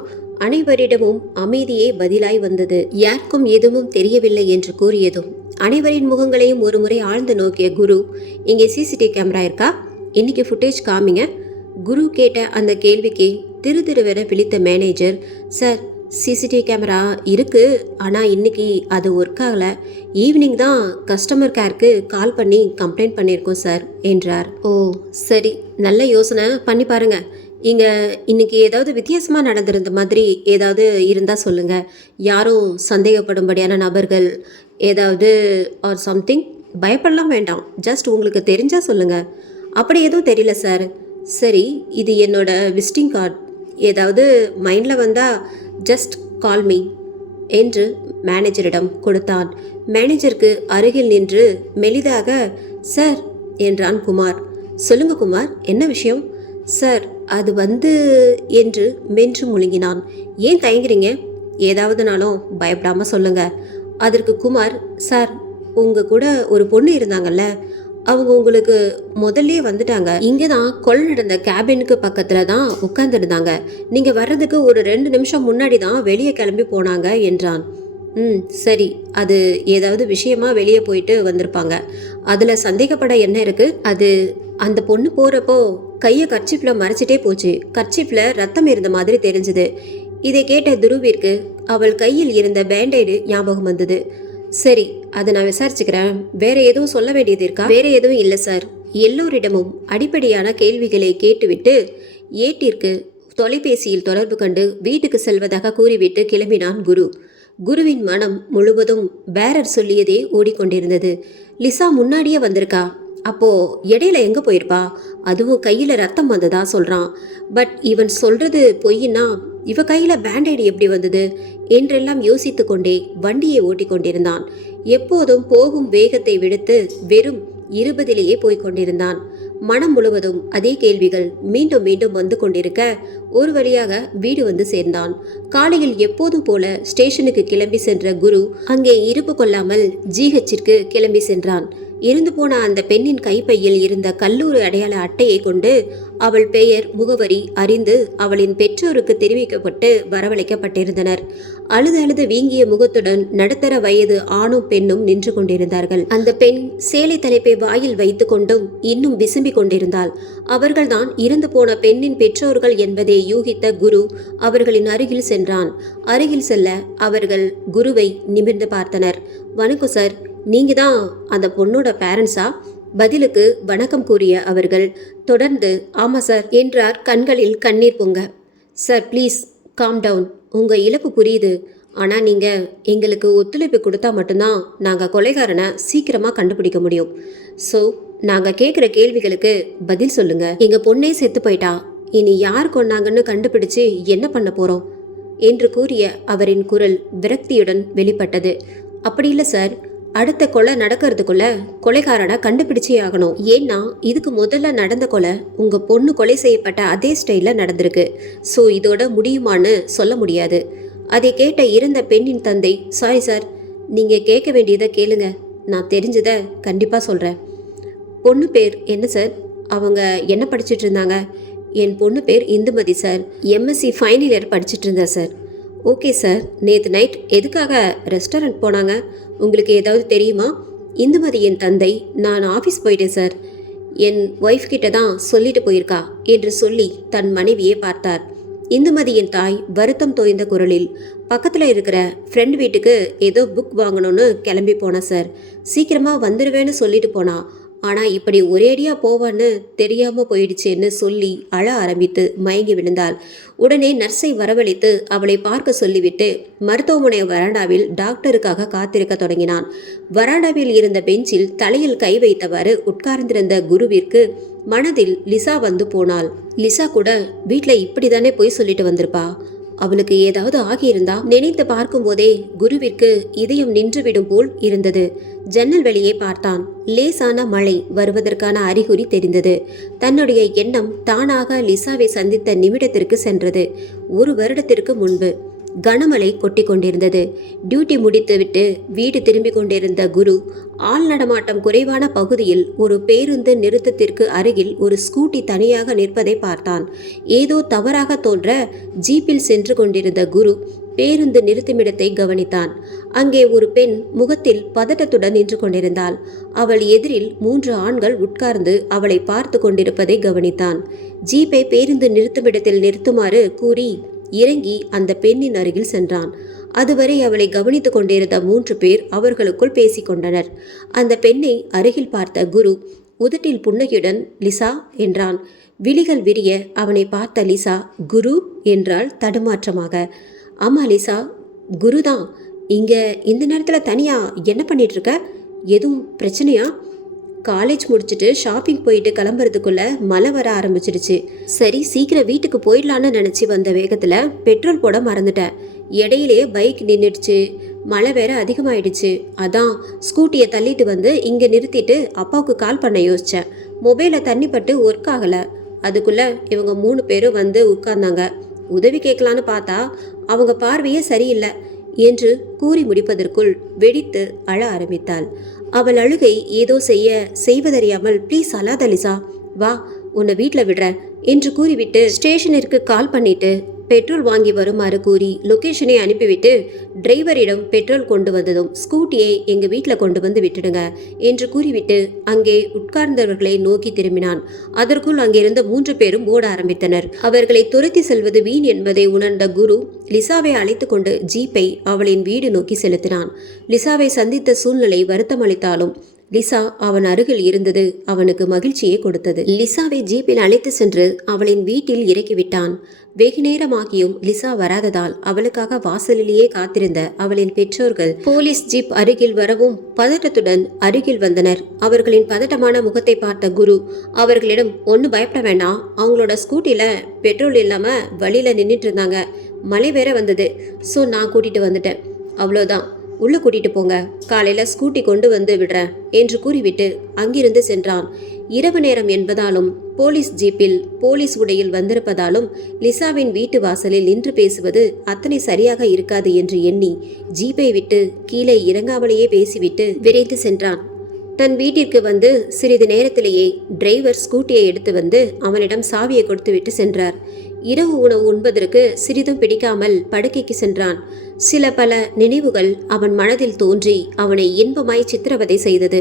அனைவரிடமும் அமைதியே பதிலாய் வந்தது. யாருக்கும் எதுவும் தெரியவில்லை என்று கூறியதும் அனைவரின் முகங்களையும் ஒரு முறை ஆழ்ந்து நோக்கிய குரு, இங்கே சிசிடிவி கேமரா இருக்கா? இன்னைக்கு ஃபுட்டேஜ் காமிங்க. குரு கேட்ட அந்த கேள்விக்கு திருதிருவென விழித்த மேனேஜர், சார் சிசிடிவி கேமரா இருக்குது, ஆனால் இன்னைக்கு அது ஒர்க் ஆகலை. ஈவினிங் தான் கஸ்டமர் கேருக்கு கால் பண்ணி கம்ப்ளைண்ட் பண்ணியிருக்கோம் சார் என்றார். ஓ சரி, நல்ல யோசனை, பண்ணி பாருங்க. இங்கே இன்னைக்கு ஏதாவது வித்தியாசமாக நடந்திருந்த மாதிரி ஏதாவது இருந்தால் சொல்லுங்கள். யாரும் சந்தேகப்படும்படியான நபர்கள் ஏதாவது ஆர் சம்திங். பயப்படலாம் வேண்டாம், ஜஸ்ட் உங்களுக்கு தெரிஞ்சால் சொல்லுங்கள். அப்படி எதுவும் தெரியல சார். சரி, இது என்னோட விசிட்டிங் கார்டு, ஏதாவது மைண்டில் வந்தால் ஜஸ்ட் கால் மீ என்று மேனேஜரிடம் கொடுத்தான். மேனேஜருக்கு அருகில் நின்று மெலிதாக, சார் என்றான் குமார். சொல்லுங்க குமார், என்ன விஷயம்? சார் அது என்று மென்று முழுங்கினான். ஏன் தயங்குறீங்க? ஏதாவதுனாலும் பயப்படாமல் சொல்லுங்க. அதற்கு குமார், சார் உங்கள் கூட ஒரு பொண்ணு இருந்தாங்கல்ல, அவங்க உங்களுக்கு முதல்ல வந்துட்டாங்க. இங்கே தான் கொலை நடந்த கேபினுக்கு பக்கத்தில் தான் உட்காந்துருந்தாங்க. நீங்கள் வர்றதுக்கு ஒரு 2 நிமிஷம் முன்னாடி தான் வெளியே கிளம்பி போனாங்க என்றான். சரி, அது ஏதாவது விஷயமா வெளியே போயிட்டு வந்திருப்பாங்க. அதில் சந்தேகப்பட என்ன இருக்குது? அது அந்த பொண்ணு போகிறப்போ கையை கர்ச்சீஃபில் மறைச்சிட்டே போச்சு. கர்ச்சீஃபில் ரத்தம் இருந்த மாதிரி தெரிஞ்சுது. இதை கேட்ட துருவிற்கு அவள் கையில் இருந்த பேண்டைடு ஞாபகம் வந்தது. சரி, அதை நான் விசாரிச்சுக்கிறேன். வேற எதுவும் சொல்ல வேண்டியது இருக்கா? வேற எதுவும் இல்லை சார். எல்லோரிடமும் அடிப்படையான கேள்விகளை கேட்டுவிட்டு ஏட்டிற்கு தொலைபேசியில் தொடர்பு கண்டு வீட்டுக்கு செல்வதாக கூறிவிட்டு கிளம்பினான் குரு. குருவின் மனம் முழுவதும் பேரர் சொல்லியதே ஓடிக்கொண்டிருந்தது. லிசா முன்னாடியே வந்திருக்கா, அப்போ இடையில எங்க போயிருப்பா? அதுவும் கையில ரத்தம் வந்ததா சொல்றான். பட் இவன் சொல்றது பொய்னா இவ கையில பேண்டேடு எப்படி வந்தது என்றெல்லாம் யோசித்து கொண்டே வண்டியை ஓட்டி கொண்டிருந்தான். எப்போதும் போகும் வேகத்தை விடுத்து வெறும் 20லேயே போய்கொண்டிருந்தான். மனம் முழுவதும் அதே கேள்விகள் மீண்டும் மீண்டும் வந்து கொண்டிருக்க ஒரு வழியாக வீடு வந்து சேர்ந்தான். காலையில் எப்போதும் போல ஸ்டேஷனுக்கு கிளம்பி சென்ற குரு அங்கே இருப்பு கொள்ளாமல் ஜிஹெச்சிற்கு கிளம்பி சென்றான். இருந்து போன அந்த பெண்ணின் கைப்பையில் இருந்த கல்லூரி அடையாள அட்டையை கொண்டு அவள் பெயர், முகவரி அறிந்து அவளின் பெற்றோருக்கு தெரிவிக்கப்பட்டு வரவழைக்கப்பட்டிருந்தனர். அழுது அழுது வீங்கிய முகத்துடன் நடுத்தர வயது ஆணும் பெண்ணும் நின்று கொண்டிருந்தார்கள். அந்த பெண் சேலை தலைப்பை வாயில் வைத்து கொண்டும் இன்னும் விசும்பிக் கொண்டிருந்தாள். அவர்கள்தான் இறந்து போன பெண்ணின் பெற்றோர்கள் என்பதை யூகித்த குரு அவர்களின் அருகில் சென்றான். அருகில் செல்ல அவர்கள் குருவை நிமிர்ந்து பார்த்தனர். வணக்கம் சார், நீங்க தான் அந்த பொண்ணோட பேரண்ட்ஸா? பதிலுக்கு வணக்கம் கூறிய அவர்கள் தொடர்ந்து ஆமா சார் என்றார், கண்களில் கண்ணீர் பொங்க. Sir please calm down. உங்கள் இழப்பு புரியுது, ஆனால் நீங்கள் எங்களுக்கு ஒத்துழைப்பு கொடுத்தா மட்டும்தான் நாங்கள் கொலைகாரனை சீக்கிரமாக கண்டுபிடிக்க முடியும். ஸோ நாங்கள் கேட்குற கேள்விகளுக்கு பதில் சொல்லுங்கள். எங்கள் பொண்ணே செத்து போயிட்டா, இனி யார் கொண்டாங்கன்னு கண்டுபிடிச்சு என்ன பண்ண போகிறோம் என்று கூறிய அவரின் குரல் விரக்தியுடன் வெளிப்பட்டது. அப்படி இல்லை சார், அடுத்த கொலை நடக்கிறதுக்குள்ள கொலைகாரனை கண்டுபிடிச்சே ஆகணும். ஏன்னா இதுக்கு முதல்ல நடந்த கொலை உங்கள் பொண்ணு கொலை செய்யப்பட்ட அதே ஸ்டைலில் நடந்திருக்கு. ஸோ இதோட முடியுமான்னு சொல்ல முடியாது. அதை கேட்ட இறந்த பெண்ணின் தந்தை, சாரி சார், நீங்கள் கேட்க வேண்டியதை கேளுங்க, நான் தெரிஞ்சதை கண்டிப்பாக சொல்கிறேன். பொண்ணு பேர் என்ன சார்? அவங்க என்ன படிச்சுட்டு இருந்தாங்க? என் பொண்ணு பேர் Indumathi sir. MSc final year படிச்சுட்டு இருந்தா சார். ஓகே சார், நேற்று நைட் எதுக்காக ரெஸ்டாரண்ட் போனாங்க உங்களுக்கு ஏதாவது தெரியுமா? இந்துமதியின் தந்தை, நான் ஆஃபீஸ் போயிட்டேன் சார், என் ஒய்ஃப் கிட்ட தான் சொல்லிட்டு போயிருக்கா என்று சொல்லி தன் மனைவியை பார்த்தார். இந்துமதியின் தாய் வருத்தம் தோய்ந்த குரலில், பக்கத்தில் இருக்கிற ஃப்ரெண்ட் வீட்டுக்கு ஏதோ புக் வாங்கணும்னு கிளம்பி போனா சார். சீக்கிரமாக வந்துடுவேன்னு சொல்லிட்டு போனா, ஆனால் இப்படி ஒரேடியா போவான்னு தெரியாம போயிடுச்சேன்னு சொல்லி அழ ஆரம்பித்து மயங்கி விழுந்தாள். உடனே நர்ஸை வரவழைத்து அவளை பார்க்க சொல்லிவிட்டு மருத்துவமனை வராண்டாவில் டாக்டருக்காக காத்திருக்க தொடங்கினான். வராண்டாவில் இருந்த பெஞ்சில் தலையில் கை வைத்தவாறு உட்கார்ந்திருந்த குருவிற்கு மனதில் லிசா வந்து போனாள். லிசா கூட வீட்டில் இப்படி தானே போய் சொல்லிட்டு வந்திருப்பா. அவளுக்கு ஏதாவது ஆகியிருந்தா நினைத்து பார்க்கும்போதே குருவிற்கு இதயம் நின்றுவிடும் போல் இருந்தது. ஜன்னல் வெளியே பார்த்தான். லேசான மழை வருவதற்கான அறிகுறி தெரிந்தது. தன்னுடைய எண்ணம் தானாக லிசாவை சந்தித்த நிமிடத்திற்கு சென்றது. 1 வருடத்திற்கு முன்பு கனமழை கொட்டி கொண்டிருந்தது. டியூட்டி முடித்துவிட்டு வீடு திரும்பிக் கொண்டிருந்த குரு ஆள் நடமாட்டம் குறைவான பகுதியில் ஒரு பேருந்து நிறுத்தத்திற்கு அருகில் ஒரு ஸ்கூட்டி தனியாக நிற்பதை பார்த்தான். ஏதோ தவறாக தோன்ற ஜீப்பில் சென்று கொண்டிருந்த குரு பேருந்து நிறுத்துமிடத்தை கவனித்தான். அங்கே ஒரு பெண் முகத்தில் பதட்டத்துடன் நின்று கொண்டிருந்தாள். அவள் எதிரில் 3 ஆண்கள் உட்கார்ந்து அவளை பார்த்து கொண்டிருப்பதை கவனித்தான். ஜீப்பை பேருந்து நிறுத்துமிடத்தில் நிறுத்துமாறு கூறி இறங்கி அந்த பெண்ணின் அருகில் சென்றான். அதுவரை அவளை கவனித்துக் கொண்டிருந்த 3 பேர் அவர்களுக்குள் பேசிக்கொண்டனர். அந்த பெண்ணை அருகில் பார்த்த குரு உதட்டில் புன்னகையுடன் லிசா என்றான். விழிகள் விரிய அவனை பார்த்த லிசா குரு என்றாள் தடுமாற்றமாக. ஆமா லிசா, குருதான். இங்க இந்த நேரத்தில் தனியா என்ன பண்ணிட்டு இருக்க? எதுவும் பிரச்சனையா? காலேஜ் முடிச்சுட்டு ஷாப்பிங் போயிட்டு கிளம்புறதுக்குள்ள மழை வர ஆரம்பிச்சிடுச்சு. சரி, சீக்கிரம் வீட்டுக்கு போயிடலான்னு நினச்சி வந்த வேகத்தில் பெட்ரோல் போட மறந்துட்டேன். இடையிலேயே பைக் நின்றுடுச்சு. மழை வேற அதிகமாயிடுச்சு. அதான் ஸ்கூட்டியை தள்ளிட்டு வந்து இங்கே நிறுத்திட்டு அப்பாவுக்கு கால் பண்ண யோசித்தேன். மொபைலில் தண்ணி பட்டு ஒர்க் ஆகலை. அதுக்குள்ளே இவங்க 3 பேரும் வந்து உட்கார்ந்தாங்க. உதவி கேட்கலான்னு பார்த்தா அவங்க பார்வையே சரியில்லை என்று கூறி முடிப்பதற்குள் வெடித்து அழ ஆரம்பித்தாள். அவள் அழுகை ஏதோ செய்வதறியாமல் ப்ளீஸ் அழாத லிசா, வா உன்னை வீட்டில் விடுறேன் என்று கூறிவிட்டு ஸ்டேஷனிற்கு கால் பண்ணிட்டு பெட்ரோல் வாங்கி வருமாறு கூறி லொக்கேஷனை அனுப்பிவிட்டு டிரைவரிடம் பெட்ரோல் கொண்டு வந்ததும் ஸ்கூட்டியை எங்கள் வீட்டில் கொண்டு வந்து விட்டுடுங்க என்று கூறிவிட்டு அங்கே உட்கார்ந்தவர்களை நோக்கி திரும்பினான். அதற்குள் அங்கிருந்த 3 பேரும் ஓட ஆரம்பித்தனர். அவர்களை துரத்தி செல்வது வீண் என்பதை உணர்ந்த குரு லிசாவை அழைத்து கொண்டு ஜீப்பை அவளின் வீடு நோக்கி செலுத்தினான். லிசாவை சந்தித்த சூழ்நிலை வருத்தமளித்தாலும் லிசா அவன் அருகில் இருந்தது அவனுக்கு மகிழ்ச்சியை கொடுத்தது. லிசாவை ஜீப்பில் அழைத்து சென்று அவளின் வீட்டில் இறக்கிவிட்டான். வெகு நேரமாகியும் லிசா வராததால் அவளுக்காக வாசலிலேயே காத்திருந்த அவளின் பெற்றோர்கள் போலீஸ் ஜீப் அருகில் வரவும் பதட்டத்துடன் அருகில் வந்தனர். அவர்களின் பதட்டமான முகத்தை பார்த்த குரு அவர்களிடம் ஒன்றும் பயப்பட வேண்டாம், அவங்களோட ஸ்கூட்டில பெட்ரோல் இல்லாம வழியில நின்றுட்டு இருந்தாங்க. மழை வேற வந்தது, ஸோ நான் கூட்டிட்டு வந்துட்டேன், அவ்வளோதான், உள்ளே கூட்டிட்டு போங்க, காலையில் ஸ்கூட்டி கொண்டு வந்து விடுறேன் என்று கூறிவிட்டு அங்கிருந்து சென்றான். இரவு நேரம் என்பதாலும் போலீஸ் ஜீப்பில் போலீஸ் உடையில் வந்திருப்பதாலும் லிசாவின் வீட்டு வாசலில் நின்று பேசுவது அத்தனை சரியாக இருக்காது என்று எண்ணி ஜீப்பை விட்டு கீழே இறங்காமலேயே பேசிவிட்டு விரைந்து சென்றான். தன் வீட்டிற்கு வந்து சிறிது நேரத்திலேயே டிரைவர் ஸ்கூட்டியை எடுத்து வந்து அவனிடம் சாவியை கொடுத்துவிட்டு சென்றார். இரவு உணவு உண்பதற்கு சிறிதும் பிடிக்காமல் படுக்கைக்கு சென்றான். சில பல நினைவுகள் அவன் மனதில் தோன்றி அவனை இன்பமாய் சித்திரவதை செய்தது.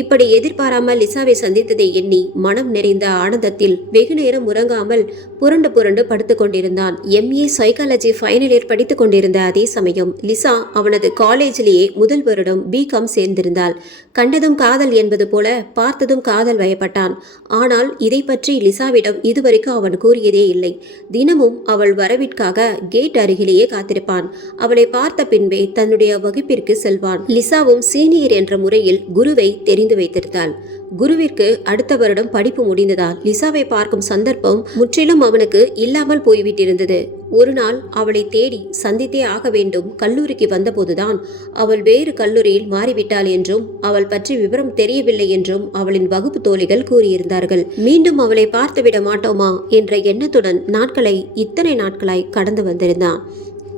இப்படி எதிர்பாராமல் லிசாவை சந்தித்ததை எண்ணி மனம் நிறைந்த ஆனந்தத்தில் வெகு நேரம் உறங்காமல் புரண்டு புரண்டு படுத்து கொண்டிருந்தான். MA சைக்காலஜி ஃபைனல் இயர் படித்து கொண்டிருந்த அதே சமயம் லிசா அவனது காலேஜிலேயே முதல் வருடம் BCom சேர்ந்திருந்தாள். கண்டதும் காதல் என்பது போல பார்த்ததும் காதல் வயப்பட்டான். ஆனால் இதை பற்றி லிசாவிடம் இதுவரைக்கும் அவன் கூறியதே இல்லை. தினமும் அவள் வரவிற்காக கேட் அருகிலேயே காத்திருப்பான். அவளை பார்த்த பின்பே தன்னுடைய வகுப்பிற்கு செல்வான். லிசாவும் சீனியர் என்ற முறையில் குருவை தெரிந்து வைத்திருந்தாள். குருவிற்கு அடுத்த வருடம் படிப்பு முடிந்ததால் லிசாவை பார்க்கும் சந்தர்ப்பம் முற்றிலும் அவனுக்கு இல்லாமல் போய்விட்டிருந்தது. ஒரு நாள் அவளை தேடி சந்தித்தே ஆக வேண்டும். கல்லூரிக்கு வந்தபோதுதான் அவள் வேறு கல்லூரியில் மாறிவிட்டாள் என்றும் அவள் பற்றி விவரம் தெரியவில்லை என்றும் அவளின் வகுப்பு தோழிகள் கூறியிருந்தார்கள். மீண்டும் அவளை பார்த்துவிட மாட்டோமா என்ற எண்ணத்துடன் இத்தனை நாட்களாய் கடந்து வந்திருந்தான்.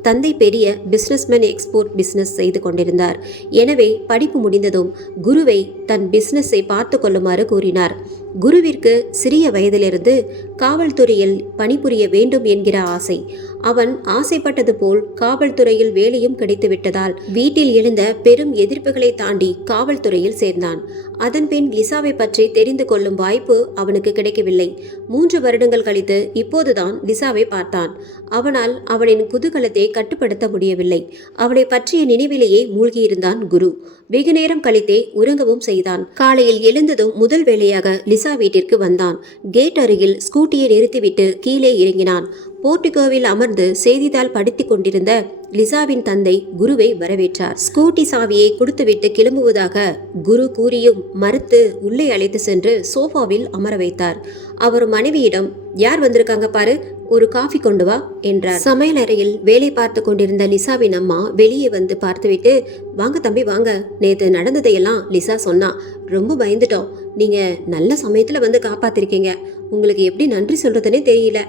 தந்தை பெரிய பிஸ்னஸ்மேன், எக்ஸ்போர்ட் பிஸ்னஸ் செய்து கொண்டிருந்தார். எனவே படிப்பு முடிந்ததும் குருவை தன் பிஸ்னஸை பார்த்து கொள்ளுமாறு கூறினார். குருவிற்கு சிறிய வயதிலிருந்து காவல்துறையில் பணிபுரிய வேண்டும் என்கிற ஆசை. அவன் ஆசைப்பட்டது போல் காவல்துறையில் வேலையும் கிடைத்துவிட்டதால் வீட்டில் எழுந்த பெரும் எதிர்ப்புகளை தாண்டி காவல்துறையில் சேர்ந்தான். அதன்பின் லிசாவை பற்றி தெரிந்து கொள்ளும் வாய்ப்பு அவனுக்கு கிடைக்கவில்லை. 3 வருடங்கள் கழித்து இப்போதுதான் லிசாவை பார்த்தான். அவனால் அவனின் குதூகலத்தை கட்டுப்படுத்த முடியவில்லை. அவளை பற்றிய நினைவிலேயே மூழ்கியிருந்தான் குரு. வெகு நேரம் கழித்தே உறங்கவும் செய்தான். காலையில் எழுந்ததும் முதல் வேளையாக லிசா வீட்டிற்கு வந்தான். கேட் அருகில் ஸ்கூட்டியை நிறுத்திவிட்டு கீழே இறங்கினான். போர்டிகோவில் அமர்ந்து செய்தித்தாள் படித்துக் கொண்டிருந்த லிசாவின் தந்தை குருவை வரவேற்றார். ஸ்கூட்டி சாவியை கொடுத்துவிட்டு கிளம்புவதாக குரு கூறியும் மறுத்து உள்ளே அழைத்து சென்று சோஃபாவில் அமர வைத்தார். அவர் மனைவியிடம், யார் வந்திருக்காங்க பாரு, ஒரு காஃபி கொண்டு வா என்றார். சமையல் அறையில் வேலை பார்த்து கொண்டிருந்த லிசாவின் அம்மா வெளியே வந்து பார்த்துவிட்டு, வாங்க தம்பி வாங்க, நேற்று நடந்ததையெல்லாம் லிசா சொன்னா, ரொம்ப பயந்துட்டோம், நீங்க நல்ல சமயத்துல வந்து காப்பாத்திருக்கீங்க, உங்களுக்கு எப்படி நன்றி சொல்றதுன்னே தெரியல.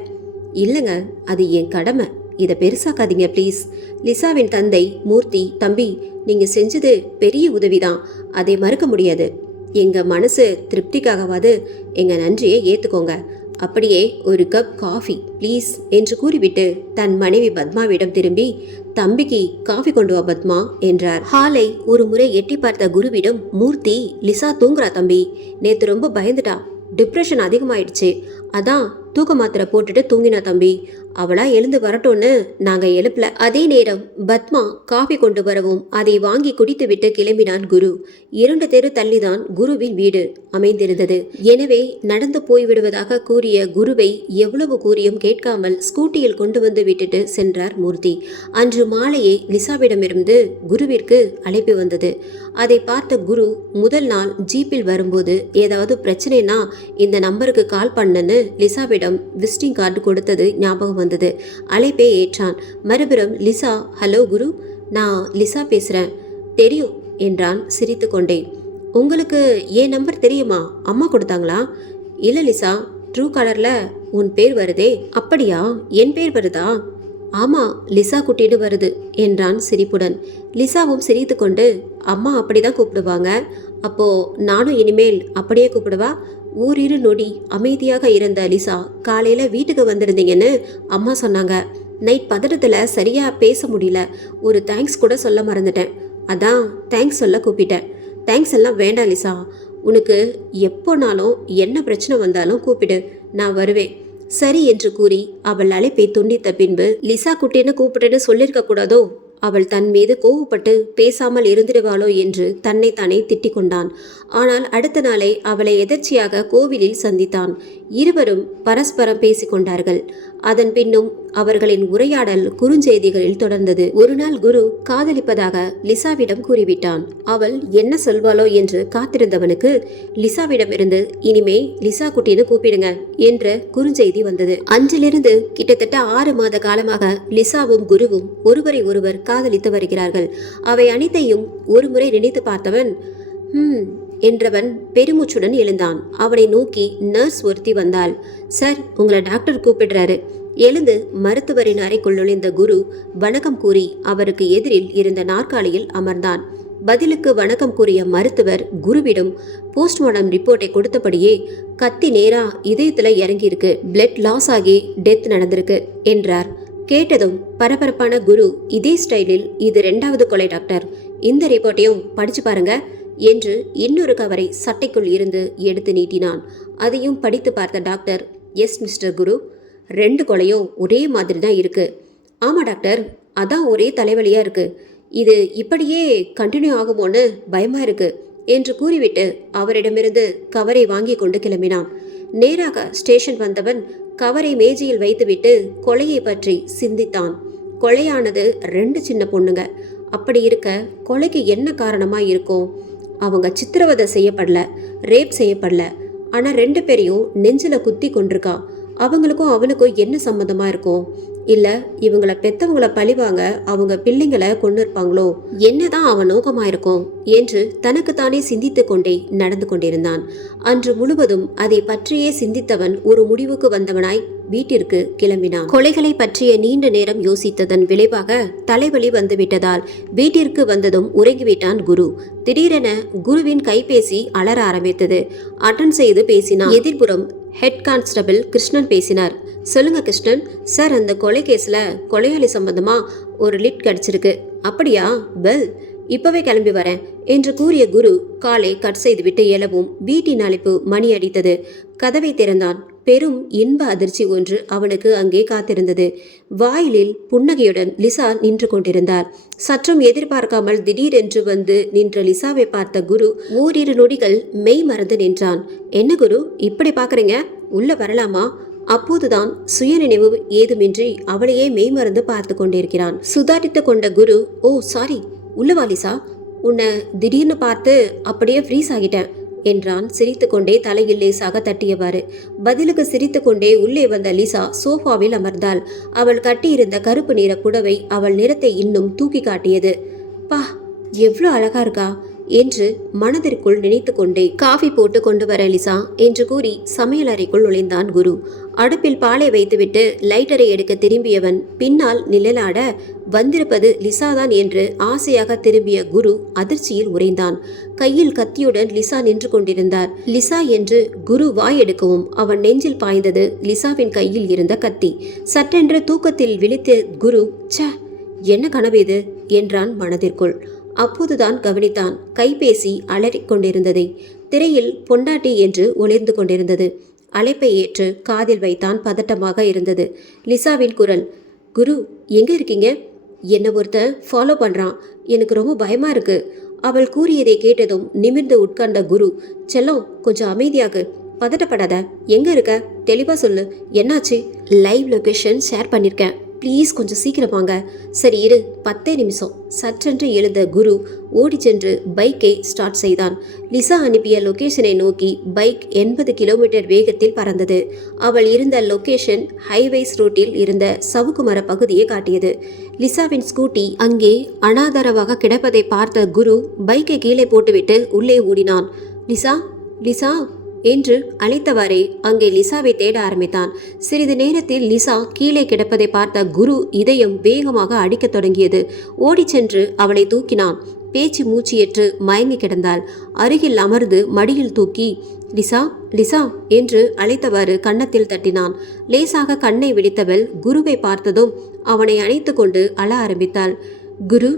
இல்லைங்க, அது என் கடமை, இதை பெருசாக்காதீங்க ப்ளீஸ். லிசாவின் தந்தை மூர்த்தி, தம்பி நீங்க செஞ்சது பெரிய உதவிதான், அதை மறுக்க முடியாது. எங்க மனசு திருப்திக்காகவாது எங்க நன்றியை ஏத்துக்கோங்க. அப்படியே ஒரு கப் காஃபி ப்ளீஸ் என்று கூறிவிட்டு தன் மனைவி பத்மாவிடம் திரும்பி, தம்பிக்கு காஃபி கொண்டு வா பத்மா என்றார். ஹாலை ஒரு முறை எட்டி பார்த்த குருவிடம், மூர்த்தி, லிசா தூங்குறா தம்பி, நேத்து ரொம்ப பயந்துட்டா, டிப்ரெஷன் அதிகமாயிடுச்சு, அதான் தூக்க மாத்திரை போட்டுட்டு தூங்கினா தம்பி, அவளா எழுந்து வரட்டும்னு நாங்க எழுப்பல. அதே நேரம் பத்மா காஃபி கொண்டு வரவும் அதை வாங்கி குடித்துவிட்டு கிளம்பினான் குரு. 2 தெரு தள்ளிதான் குருவின் வீடு அமைந்திருந்தது. எனவே நடந்து போய்விடுவதாக கூறிய குருவை எவ்வளவு கூறியும் கேட்காமல் ஸ்கூட்டியில் கொண்டு வந்து விட்டுட்டு சென்றார் மூர்த்தி. அன்று மாலையே லிசாவிடமிருந்து குருவிற்கு அழைப்பு வந்தது. அதை பார்த்த குரு முதல் நாள் ஜீப்பில் வரும்போது, ஏதாவது பிரச்சனைனா இந்த நம்பருக்கு கால் பண்ணன்னு லிசாவிடம் விசிட்டிங் கார்டு கொடுத்தது ஞாபகம் வந்தது. அழைப்பை ஏற்றான். மறுபுறம் லிசா, ஹலோ குரு, நான் லிசா பேசுறேன். தெரியும் என்றான் சிரித்து கொண்டே. உங்களுக்கு என் நம்பர் தெரியுமா, அம்மா கொடுத்தாங்களா? இல்ல லிசா, ட்ரூ காலர்ல உன் பேர் வருதே. அப்படியா, என் பேர் வருதா? ஆமா, லிசா குட்டின்னு வருது என்றான் சிரிப்புடன். லிசாவும் சிரித்து கொண்டு, அம்மா அப்படிதான் கூப்பிடுவாங்க, அப்போ நானும் இனிமேல் அப்படியே கூப்பிடுவா? ஊரிரு நொடி அமைதியாக இருந்த லிசா, காலையில வீட்டுக்கு வந்திருந்தீங்கன்னு அம்மா சொன்னாங்க. நைட் பதட்டத்துல சரியா பேச முடியல, ஒரு தேங்க்ஸ் கூட சொல்ல மறந்துட்டேன், அதான் தேங்க்ஸ் சொல்ல கூப்பிட்டேன். தேங்க்ஸ் எல்லாம் வேண்டாம் லிசா, உனக்கு எப்போனாலும் என்ன பிரச்சனை வந்தாலும் கூப்பிடு, நான் வருவேன். சரி என்று கூறி அவள் அழைப்பை துண்டித்த பின்பு, லிசா குட்டின்னு கூப்பிட்டுன்னு சொல்லியிருக்க கூடாதோ, அவள் தன் மீது கோவப்பட்டு பேசாமல் இருந்திடுவாளோ என்று தன்னைத்தானே திட்டிக் கொண்டான். ஆனால் அடுத்த நாளை அவளை எதர்ச்சியாக கோவிலில் சந்தித்தான். இருவரும் பரஸ்பரம் பேசிக்கொண்டார்கள். அதன் பின்னும் அவர்களின் உரையாடல் குறுஞ்செய்திகளில் தொடர்ந்தது. ஒரு நாள் குரு காதலிப்பதாக லிசாவிடம் கூறிவிட்டான். அவள் என்ன சொல்வாளோ என்று காத்திருந்தவனுக்கு லிசாவிடமிருந்து, இனிமே லிசா குட்டின்னு கூப்பிடுங்க என்ற குறுஞ்செய்தி வந்தது. அன்றிலிருந்து கிட்டத்தட்ட 6 மாத காலமாக லிசாவும் குருவும் ஒருவரை ஒருவர் காதலித்து வருகிறார்கள். அவை அனைத்தையும் ஒருமுறை நினைத்து பார்த்தவன் என்றவன் பெருமூச்சுடன் எழுந்தான். அவனை நோக்கி நர்ஸ் ஒருத்தி வந்தாள். சார், உங்களை டாக்டர் கூப்பிடுறாரு. எழுந்து மருத்துவரின் அறைக்குள் நுழைந்த குரு வணக்கம் கூறி அவருக்கு எதிரில் இருந்த நாற்காலியில் அமர்ந்தான். பதிலுக்கு வணக்கம் கூறிய மருத்துவர் குருவிடம் போஸ்ட்மார்டம் ரிப்போர்ட்டை கொடுத்தபடியே, கத்தி நேரா இதயத்துல இறங்கியிருக்கு, பிளட் லாஸ் ஆகி டெத் நடந்திருக்கு என்றார். கேட்டதும் பரபரப்பான குரு, இதே ஸ்டைலில் இது 2வது கொலை டாக்டர், இந்த ரிப்போர்ட்டையும் படிச்சு பாருங்க என்று இன்னொரு கவரை சட்டைக்குள் இருந்து எடுத்து நீட்டினான். அதையும் படித்து பார்த்த டாக்டர், எஸ் மிஸ்டர் குரு, 2 கொலையும் ஒரே மாதிரி தான் இருக்கு. ஆமா டாக்டர், அதான் ஒரே தலைவலியா இருக்கு, இது இப்படியே கண்டினியூ ஆகுமோன்னு பயமா இருக்கு என்று கூறிவிட்டு அவரிடமிருந்து கவரை வாங்கி கொண்டு கிளம்பினான். நேராக ஸ்டேஷன் வந்தவன் கவரை மேஜையில் வைத்துவிட்டு கொலையை பற்றி சிந்தித்தான். கொலையானது 2 சின்ன பொண்ணுங்க. அப்படி இருக்க கொலைக்கு என்ன காரணமா இருக்கும்? அவங்க சித்திரவதை செய்யப்படல, ரேப் செய்யப்படல, ஆனா 2 பேரையும் நெஞ்சில குத்தி கொண்டிருக்கா. அவங்களுக்கும் அவனுக்கும் என்ன சம்மந்தமா இருக்கும்? இல்ல இவங்களை பெத்தவங்களை பழிவாங்க அவங்க பிள்ளைங்களை கொண்டு இருப்பாங்களோ? என்னதான் அவன் நோக்கமா இருக்கும் என்று தனக்குத்தானே சிந்தித்து கொண்டே நடந்து கொண்டிருந்தான். அன்று முழுவதும் அதை பற்றியே சிந்தித்தவன் ஒரு முடிவுக்கு வந்தவனாய் வீட்டிற்கு கிளம்பினான். கொலைகளை பற்றிய நீண்ட நேரம் யோசித்ததன் விளைவாக தலைவலி வந்துவிட்டதால் வீட்டிற்கு வந்ததும் உறங்கிவிட்டான் குரு. திடீரென குருவின் கைபேசி அலற ஆரம்பித்தது. அட்டன் செய்து பேசினான். எதிர்புறம் ஹெட் கான்ஸ்டபிள் கிருஷ்ணன் பேசினார். சொல்லுங்க கிருஷ்ணன் சார், அந்த கொலை கேஸ்ல கொலையாளி சம்பந்தமா ஒரு லிட் கிடைச்சிருக்கு. அப்படியா? வெல், இப்பவே கிளம்பி வரேன் என்று கூறிய குரு காலை கட் செய்துவிட்டு எழவும் வீட்டின் அழைப்பு மணி அடித்தது. கதவை திறந்தான். பெரும் இன்ப அதிர்ச்சி ஒன்று அவனுக்கு அங்கே காத்திருந்தது. வாயிலில் புன்னகையுடன் லிசா நின்று கொண்டிருந்தார். சற்றும் எதிர்பார்க்காமல் திடீரென்று வந்து நின்ற லிசாவை பார்த்த குரு ஓரிரு நொடிகள் மெய் மறந்து நின்றான். என்ன குரு, இப்படி பார்க்குறீங்க? உள்ள வரலாமா? அப்போதுதான் சுயநினைவு ஏதுமின்றி அவளையே மெய்மறந்து பார்த்து கொண்டிருக்கிறான். சுதாரித்து கொண்ட குரு, ஓ சாரி, உள்ளவா லிசா, உன்னை திடீர்னு பார்த்து அப்படியே ஃப்ரீஸ் ஆகிட்டேன் என்றான் சிரித்துக்கொண்டே தலையில் லேசாக தட்டியவாறு. பதிலுக்கு சிரித்துக்கொண்டே உள்ளே வந்த லிசா சோஃபாவில் அமர்ந்தாள். அவள் கட்டியிருந்த கருப்பு நிற புடவை அவள் நிறத்தை இன்னும் தூக்கி காட்டியது. பா, எவ்வளோ அழகா இருக்கா என்று மனதிற்குள் நினைத்து கொண்டே காஃபி போட்டு கொண்டு வர லிசா என்று கூறி சமையலறைக்குள் நுழைந்தான் குரு. அடுப்பில் பாலை வைத்துவிட்டு லைட்டரை எடுக்க திரும்பியவன் பின்னால் நிழலாட வந்திருப்பது லிசாதான் என்று ஆசையாக திரும்பிய குரு அதிர்ச்சியில் உறைந்தான். கையில் கத்தியுடன் லிசா நின்று கொண்டிருந்தார். லிசா என்று குரு வாய் எடுக்கவும் அவன் நெஞ்சில் பாய்ந்தது லிசாவின் கையில் இருந்த கத்தி. சட்டென்று தூக்கத்தில் விழித்த குரு, ச, என்ன கனவு இது என்றான் மனதிற்குள். அப்போதுதான் கவனித்தான் கைபேசி அலறிக் கொண்டிருந்ததை. திரையில் பொண்டாட்டி என்று ஒளிர்ந்து கொண்டிருந்தது. அழைப்பை ஏற்று காதில் வைத்தான். பதட்டமாக இருந்தது லிசாவின் குரல். குரு, எங்க இருக்கீங்க? என்னை ஒருத்தன் ஃபாலோ பண்ணுறான், எனக்கு ரொம்ப பயமா இருக்கு. அவள் கூறியதை கேட்டதும் நிமிர்ந்து உட்கார்ந்த குரு, செல்லம் கொஞ்சம் அமைதியாகு, பதட்டப்படாத, எங்க இருக்க, தெளிவா சொல்லு, என்னாச்சு? லைவ் லொகேஷன் ஷேர் பண்ணியிருக்கேன், ப்ளீஸ் கொஞ்சம் சீக்கிரம் வாங்க. சரி இரு, 10 நிமிஷம். சற்றென்று எழுந்த குரு ஓடி சென்று பைக்கை ஸ்டார்ட் செய்தான். லிசா அனுப்பிய லொகேஷனை நோக்கி பைக் 80 கிலோமீட்டர் வேகத்தில் பறந்தது. அவள் இருந்த லொகேஷன் ஹைவேஸ் ரோட்டில் இருந்த சவுக்கு மர பகுதியை காட்டியது. லிசாவின் ஸ்கூட்டி அங்கே அனாதரவாக கிடப்பதை பார்த்த குரு பைக்கை கீழே போட்டுவிட்டு உள்ளே ஓடினான். லிசா, லிசா என்று அழைத்தவாறே அங்கே லிசாவை தேட ஆரம்பித்தான். சிறிது நேரத்தில் லிசா கீழே கிடப்பதை பார்த்த குரு இதயம் வேகமாக அடிக்கத் தொடங்கியது. ஓடி சென்று அவளை தூக்கினான். பேச்சு மூச்சியற்று மயங்கி கிடந்தாள். அருகில் அமர்ந்து மடியில் தூக்கி, லிசா, லிசா என்று அழைத்தவாறு கன்னத்தில் தட்டினான். லேசாக கண்ணை விழித்தவள் குருவை பார்த்ததும் அவனை அணைத்து கொண்டு அழ ஆரம்பித்தாள். குரு,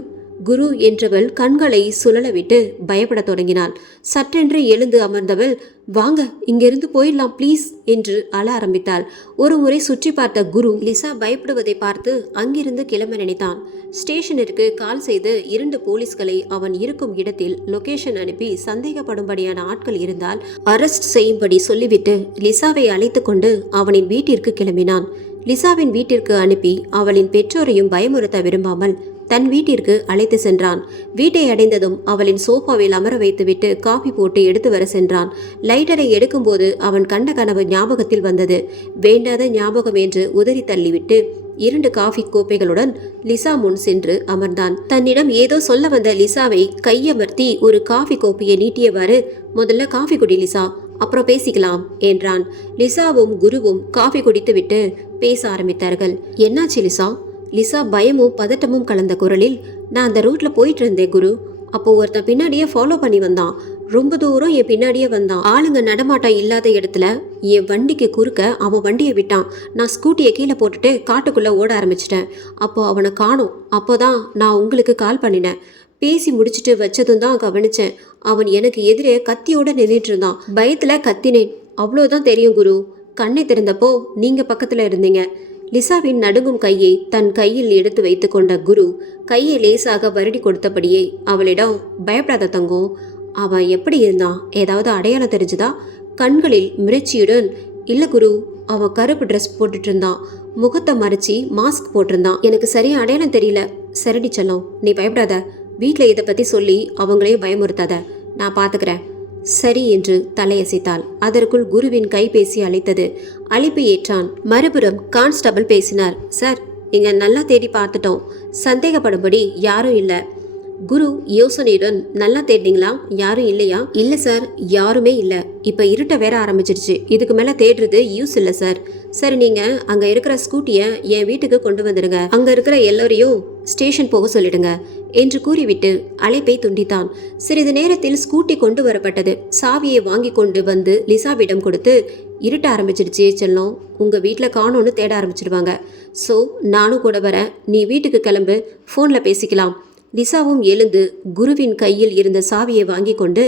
குரு என்றவள் கண்களை சுழலவிட்டு பயப்படத் தொடங்கினாள். சற்றென்று எழுந்து அமர்ந்தவள், வாங்க, இங்கிருந்து போயிடலாம் ப்ளீஸ் என்று அழ ஆரம்பித்தாள். ஒரு முறை சுற்றி பார்த்த குரு லிசா பயப்படுவதை பார்த்து அங்கிருந்து கிளம்ப நினைத்தான். ஸ்டேஷனிற்கு கால் செய்து 2 போலீஸ்களை அவன் இருக்கும் இடத்தில் லொகேஷன் அனுப்பி சந்தேகப்படும்படியான ஆட்கள் இருந்தால் அரெஸ்ட் செய்யும்படி சொல்லிவிட்டு லிசாவை அழைத்து கொண்டு அவனின் வீட்டிற்கு கிளம்பினான். லிசாவின் வீட்டிற்கு அனுப்பி அவளின் பெற்றோரையும் பயமுறுத்த விரும்பாமல் தன் வீட்டிற்கு அழைத்து சென்றான். வீட்டை அடைந்ததும் அவளின் சோஃபாவில் அமர வைத்துவிட்டு காஃபி போட்டு எடுத்து வர சென்றான். லைட்டரை எடுக்கும்போது அவன் கண்ட கனவு ஞாபகத்தில் வந்தது. வேண்டாத ஞாபகம் என்று உதறி தள்ளிவிட்டு 2 காஃபி கோப்பைகளுடன் லிசா முன் சென்று அமர்ந்தான். தன்னிடம் ஏதோ சொல்ல வந்த லிசாவை கையமர்த்தி ஒரு காஃபி கோப்பையை நீட்டியவாறு, முதல்ல காஃபி குடி லிசா, அப்புறம் பேசிக்கலாம் என்றான். லிசாவும் குருவும் காஃபி குடித்துவிட்டு பேச ஆரம்பித்தார்கள். என்னாச்சு லிசா? லிசா பயமும் பதட்டமும் கலந்த குரலில், நான் அந்த ரூட்ல போயிட்டு இருந்தேன் குரு. அப்போ ஒருத்தன் பின்னாடியே ஃபாலோ பண்ணி வந்தான். ரொம்ப தூரம் என் பின்னாடியே வந்தான். ஆளுங்க நடமாட்டம் இல்லாத இடத்துல என் வண்டிக்கு குறுக்க அவன் வண்டியை விட்டான். நான் ஸ்கூட்டியை கீழே போட்டுட்டு காட்டுக்குள்ள ஓட ஆரம்பிச்சிட்டேன். அப்போ அவனை காணோம். அப்போதான் நான் உங்களுக்கு கால் பண்ணினேன். பேசி முடிச்சுட்டு வச்சதும் தான் கவனிச்சேன். அவன் எனக்கு எதிரே கத்தியோட நின்றுட்டு இருந்தான். பயத்துல கத்தினேன், அவ்வளோதான் தெரியும் குரு. கண்ணை திறந்தப்போ நீங்க பக்கத்துல இருந்தீங்க. லிசாவின் நடுங்கும் கையை தன் கையில் எடுத்து வைத்து கொண்ட குரு கையை லேசாக வருடி கொடுத்தபடியே அவளிடம், பயப்படாத தங்கம், அவன் எப்படி இருந்தான், ஏதாவது அடையாளம் தெரிஞ்சுதா? கண்களில் மிரட்சியுடன், இல்லை குரு, அவன் கருப்பு ட்ரெஸ் போட்டுட்டு இருந்தான், முகத்தை மறைச்சி மாஸ்க் போட்டிருந்தான், எனக்கு சரியா அடையாளம் தெரியல. சரிடி செல்லம், நீ பயப்படாத, வீட்டில் இதை பற்றி சொல்லி அவங்களையும் பயமுறுத்தாத, நான் பார்த்துக்கிறேன். சரி என்று தலையசைத்தாள். அதற்குள் குருவின் கைபேசி அழைத்தது. அழைப்பு ஏற்றான். மறுபுறம் கான்ஸ்டபிள் பேசினார். சார், இங்க நல்லா தேடி பார்த்துட்டோம், சந்தேகப்படும்படி யாரும் இல்லை. குரு யோசனையுடன், நல்லா தேடினீங்களா? யாரும் இல்லையா? இல்லை சார், யாருமே இல்லை. இப்போ இருட்ட வேற ஆரம்பிச்சிருச்சு, இதுக்கு மேலே தேடுறது யூஸ் இல்லை சார். சரி, நீங்கள் அங்கே இருக்கிற ஸ்கூட்டியை என் வீட்டுக்கு கொண்டு வந்துடுங்க, அங்கே இருக்கிற எல்லோரையும் ஸ்டேஷன் போக சொல்லிடுங்க என்று கூறிவிட்டு அழைப்பை துண்டித்தான். சிறிது நேரத்தில் ஸ்கூட்டி கொண்டு வரப்பட்டது. சாவியை வாங்கி கொண்டு வந்து லிசாவிடம் கொடுத்து, இருட்ட ஆரம்பிச்சிடுச்சு செல்லம், உங்கள் வீட்டில் காணோன்னு தேட ஆரம்பிச்சிடுவாங்க. ஸோ நானும் கூட வரேன், நீ வீட்டுக்கு கிளம்பு, ஃபோனில் பேசிக்கலாம். லிசாவும் எழுந்து குருவின் கையில் இருந்த சாவியை வாங்கி கொண்டு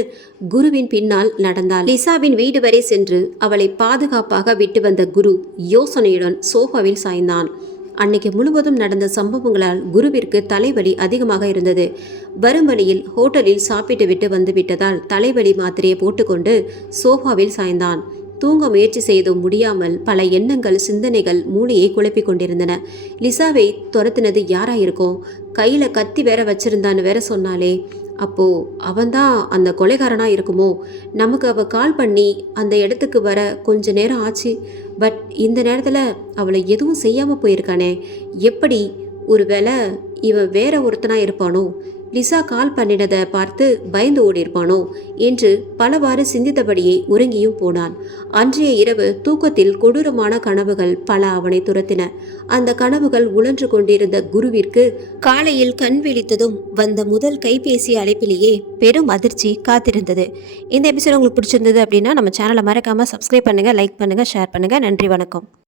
குருவின் பின்னால் நடந்தாள். லிசாவின் வீடு வரை சென்று அவளை பாதுகாப்பாக விட்டு வந்த குரு யோசனையுடன் சோஃபாவில் சாய்ந்தான். அன்னைக்கு முழுவதும் நடந்த சம்பவங்களால் குருவிற்கு தலைவலி அதிகமாக இருந்தது. வரும் வழியில் ஹோட்டலில் சாப்பிட்டு விட்டு வந்து விட்டதால் தலைவலி மாத்திரையை போட்டுக்கொண்டு சோஃபாவில் சாய்ந்தான். தூங்க முயற்சி செய்தும் முடியாமல் பல எண்ணங்கள் சிந்தனைகள் மூளையை குழப்பிக் கொண்டிருந்தன. லிசாவை துரத்தினது யாராயிருக்கும்? கையில் கத்தி வேற வச்சிருந்தான்னு வேற சொன்னாலே. அப்போ அவன்தான் அந்த கொலைகாரனா இருக்குமோ? நமக்கு அவ கால் பண்ணி அந்த இடத்துக்கு வர கொஞ்ச நேரம் ஆச்சு. பட் இந்த நேரத்தில் அவளை எதுவும் செய்யாமல் போயிருக்கானே. எப்படி? ஒருவேளை இவன் வேற ஒருத்தனா இருப்பானோ? லிசா கால் பண்ணினதை பார்த்து பயந்து ஓடியிருப்பானோ என்று பலவாறு சிந்தித்தபடியே உறங்கியும் போனான். அன்றைய இரவு தூக்கத்தில் கொடூரமான கனவுகள் பல அவனை துரத்தின. அந்த கனவுகள் உழன்று கொண்டிருந்த குருவிற்கு காலையில் கண் விழித்ததும் வந்த முதல் கைபேசி அழைப்பிலேயே பெரும் அதிர்ச்சி காத்திருந்தது. இந்த எபிசோட் உங்களுக்கு பிடிச்சிருந்தது அப்படின்னா நம்ம சேனலை மறக்காமல் சப்ஸ்கிரைப் பண்ணுங்கள், லைக் பண்ணுங்கள், ஷேர் பண்ணுங்கள். நன்றி, வணக்கம்.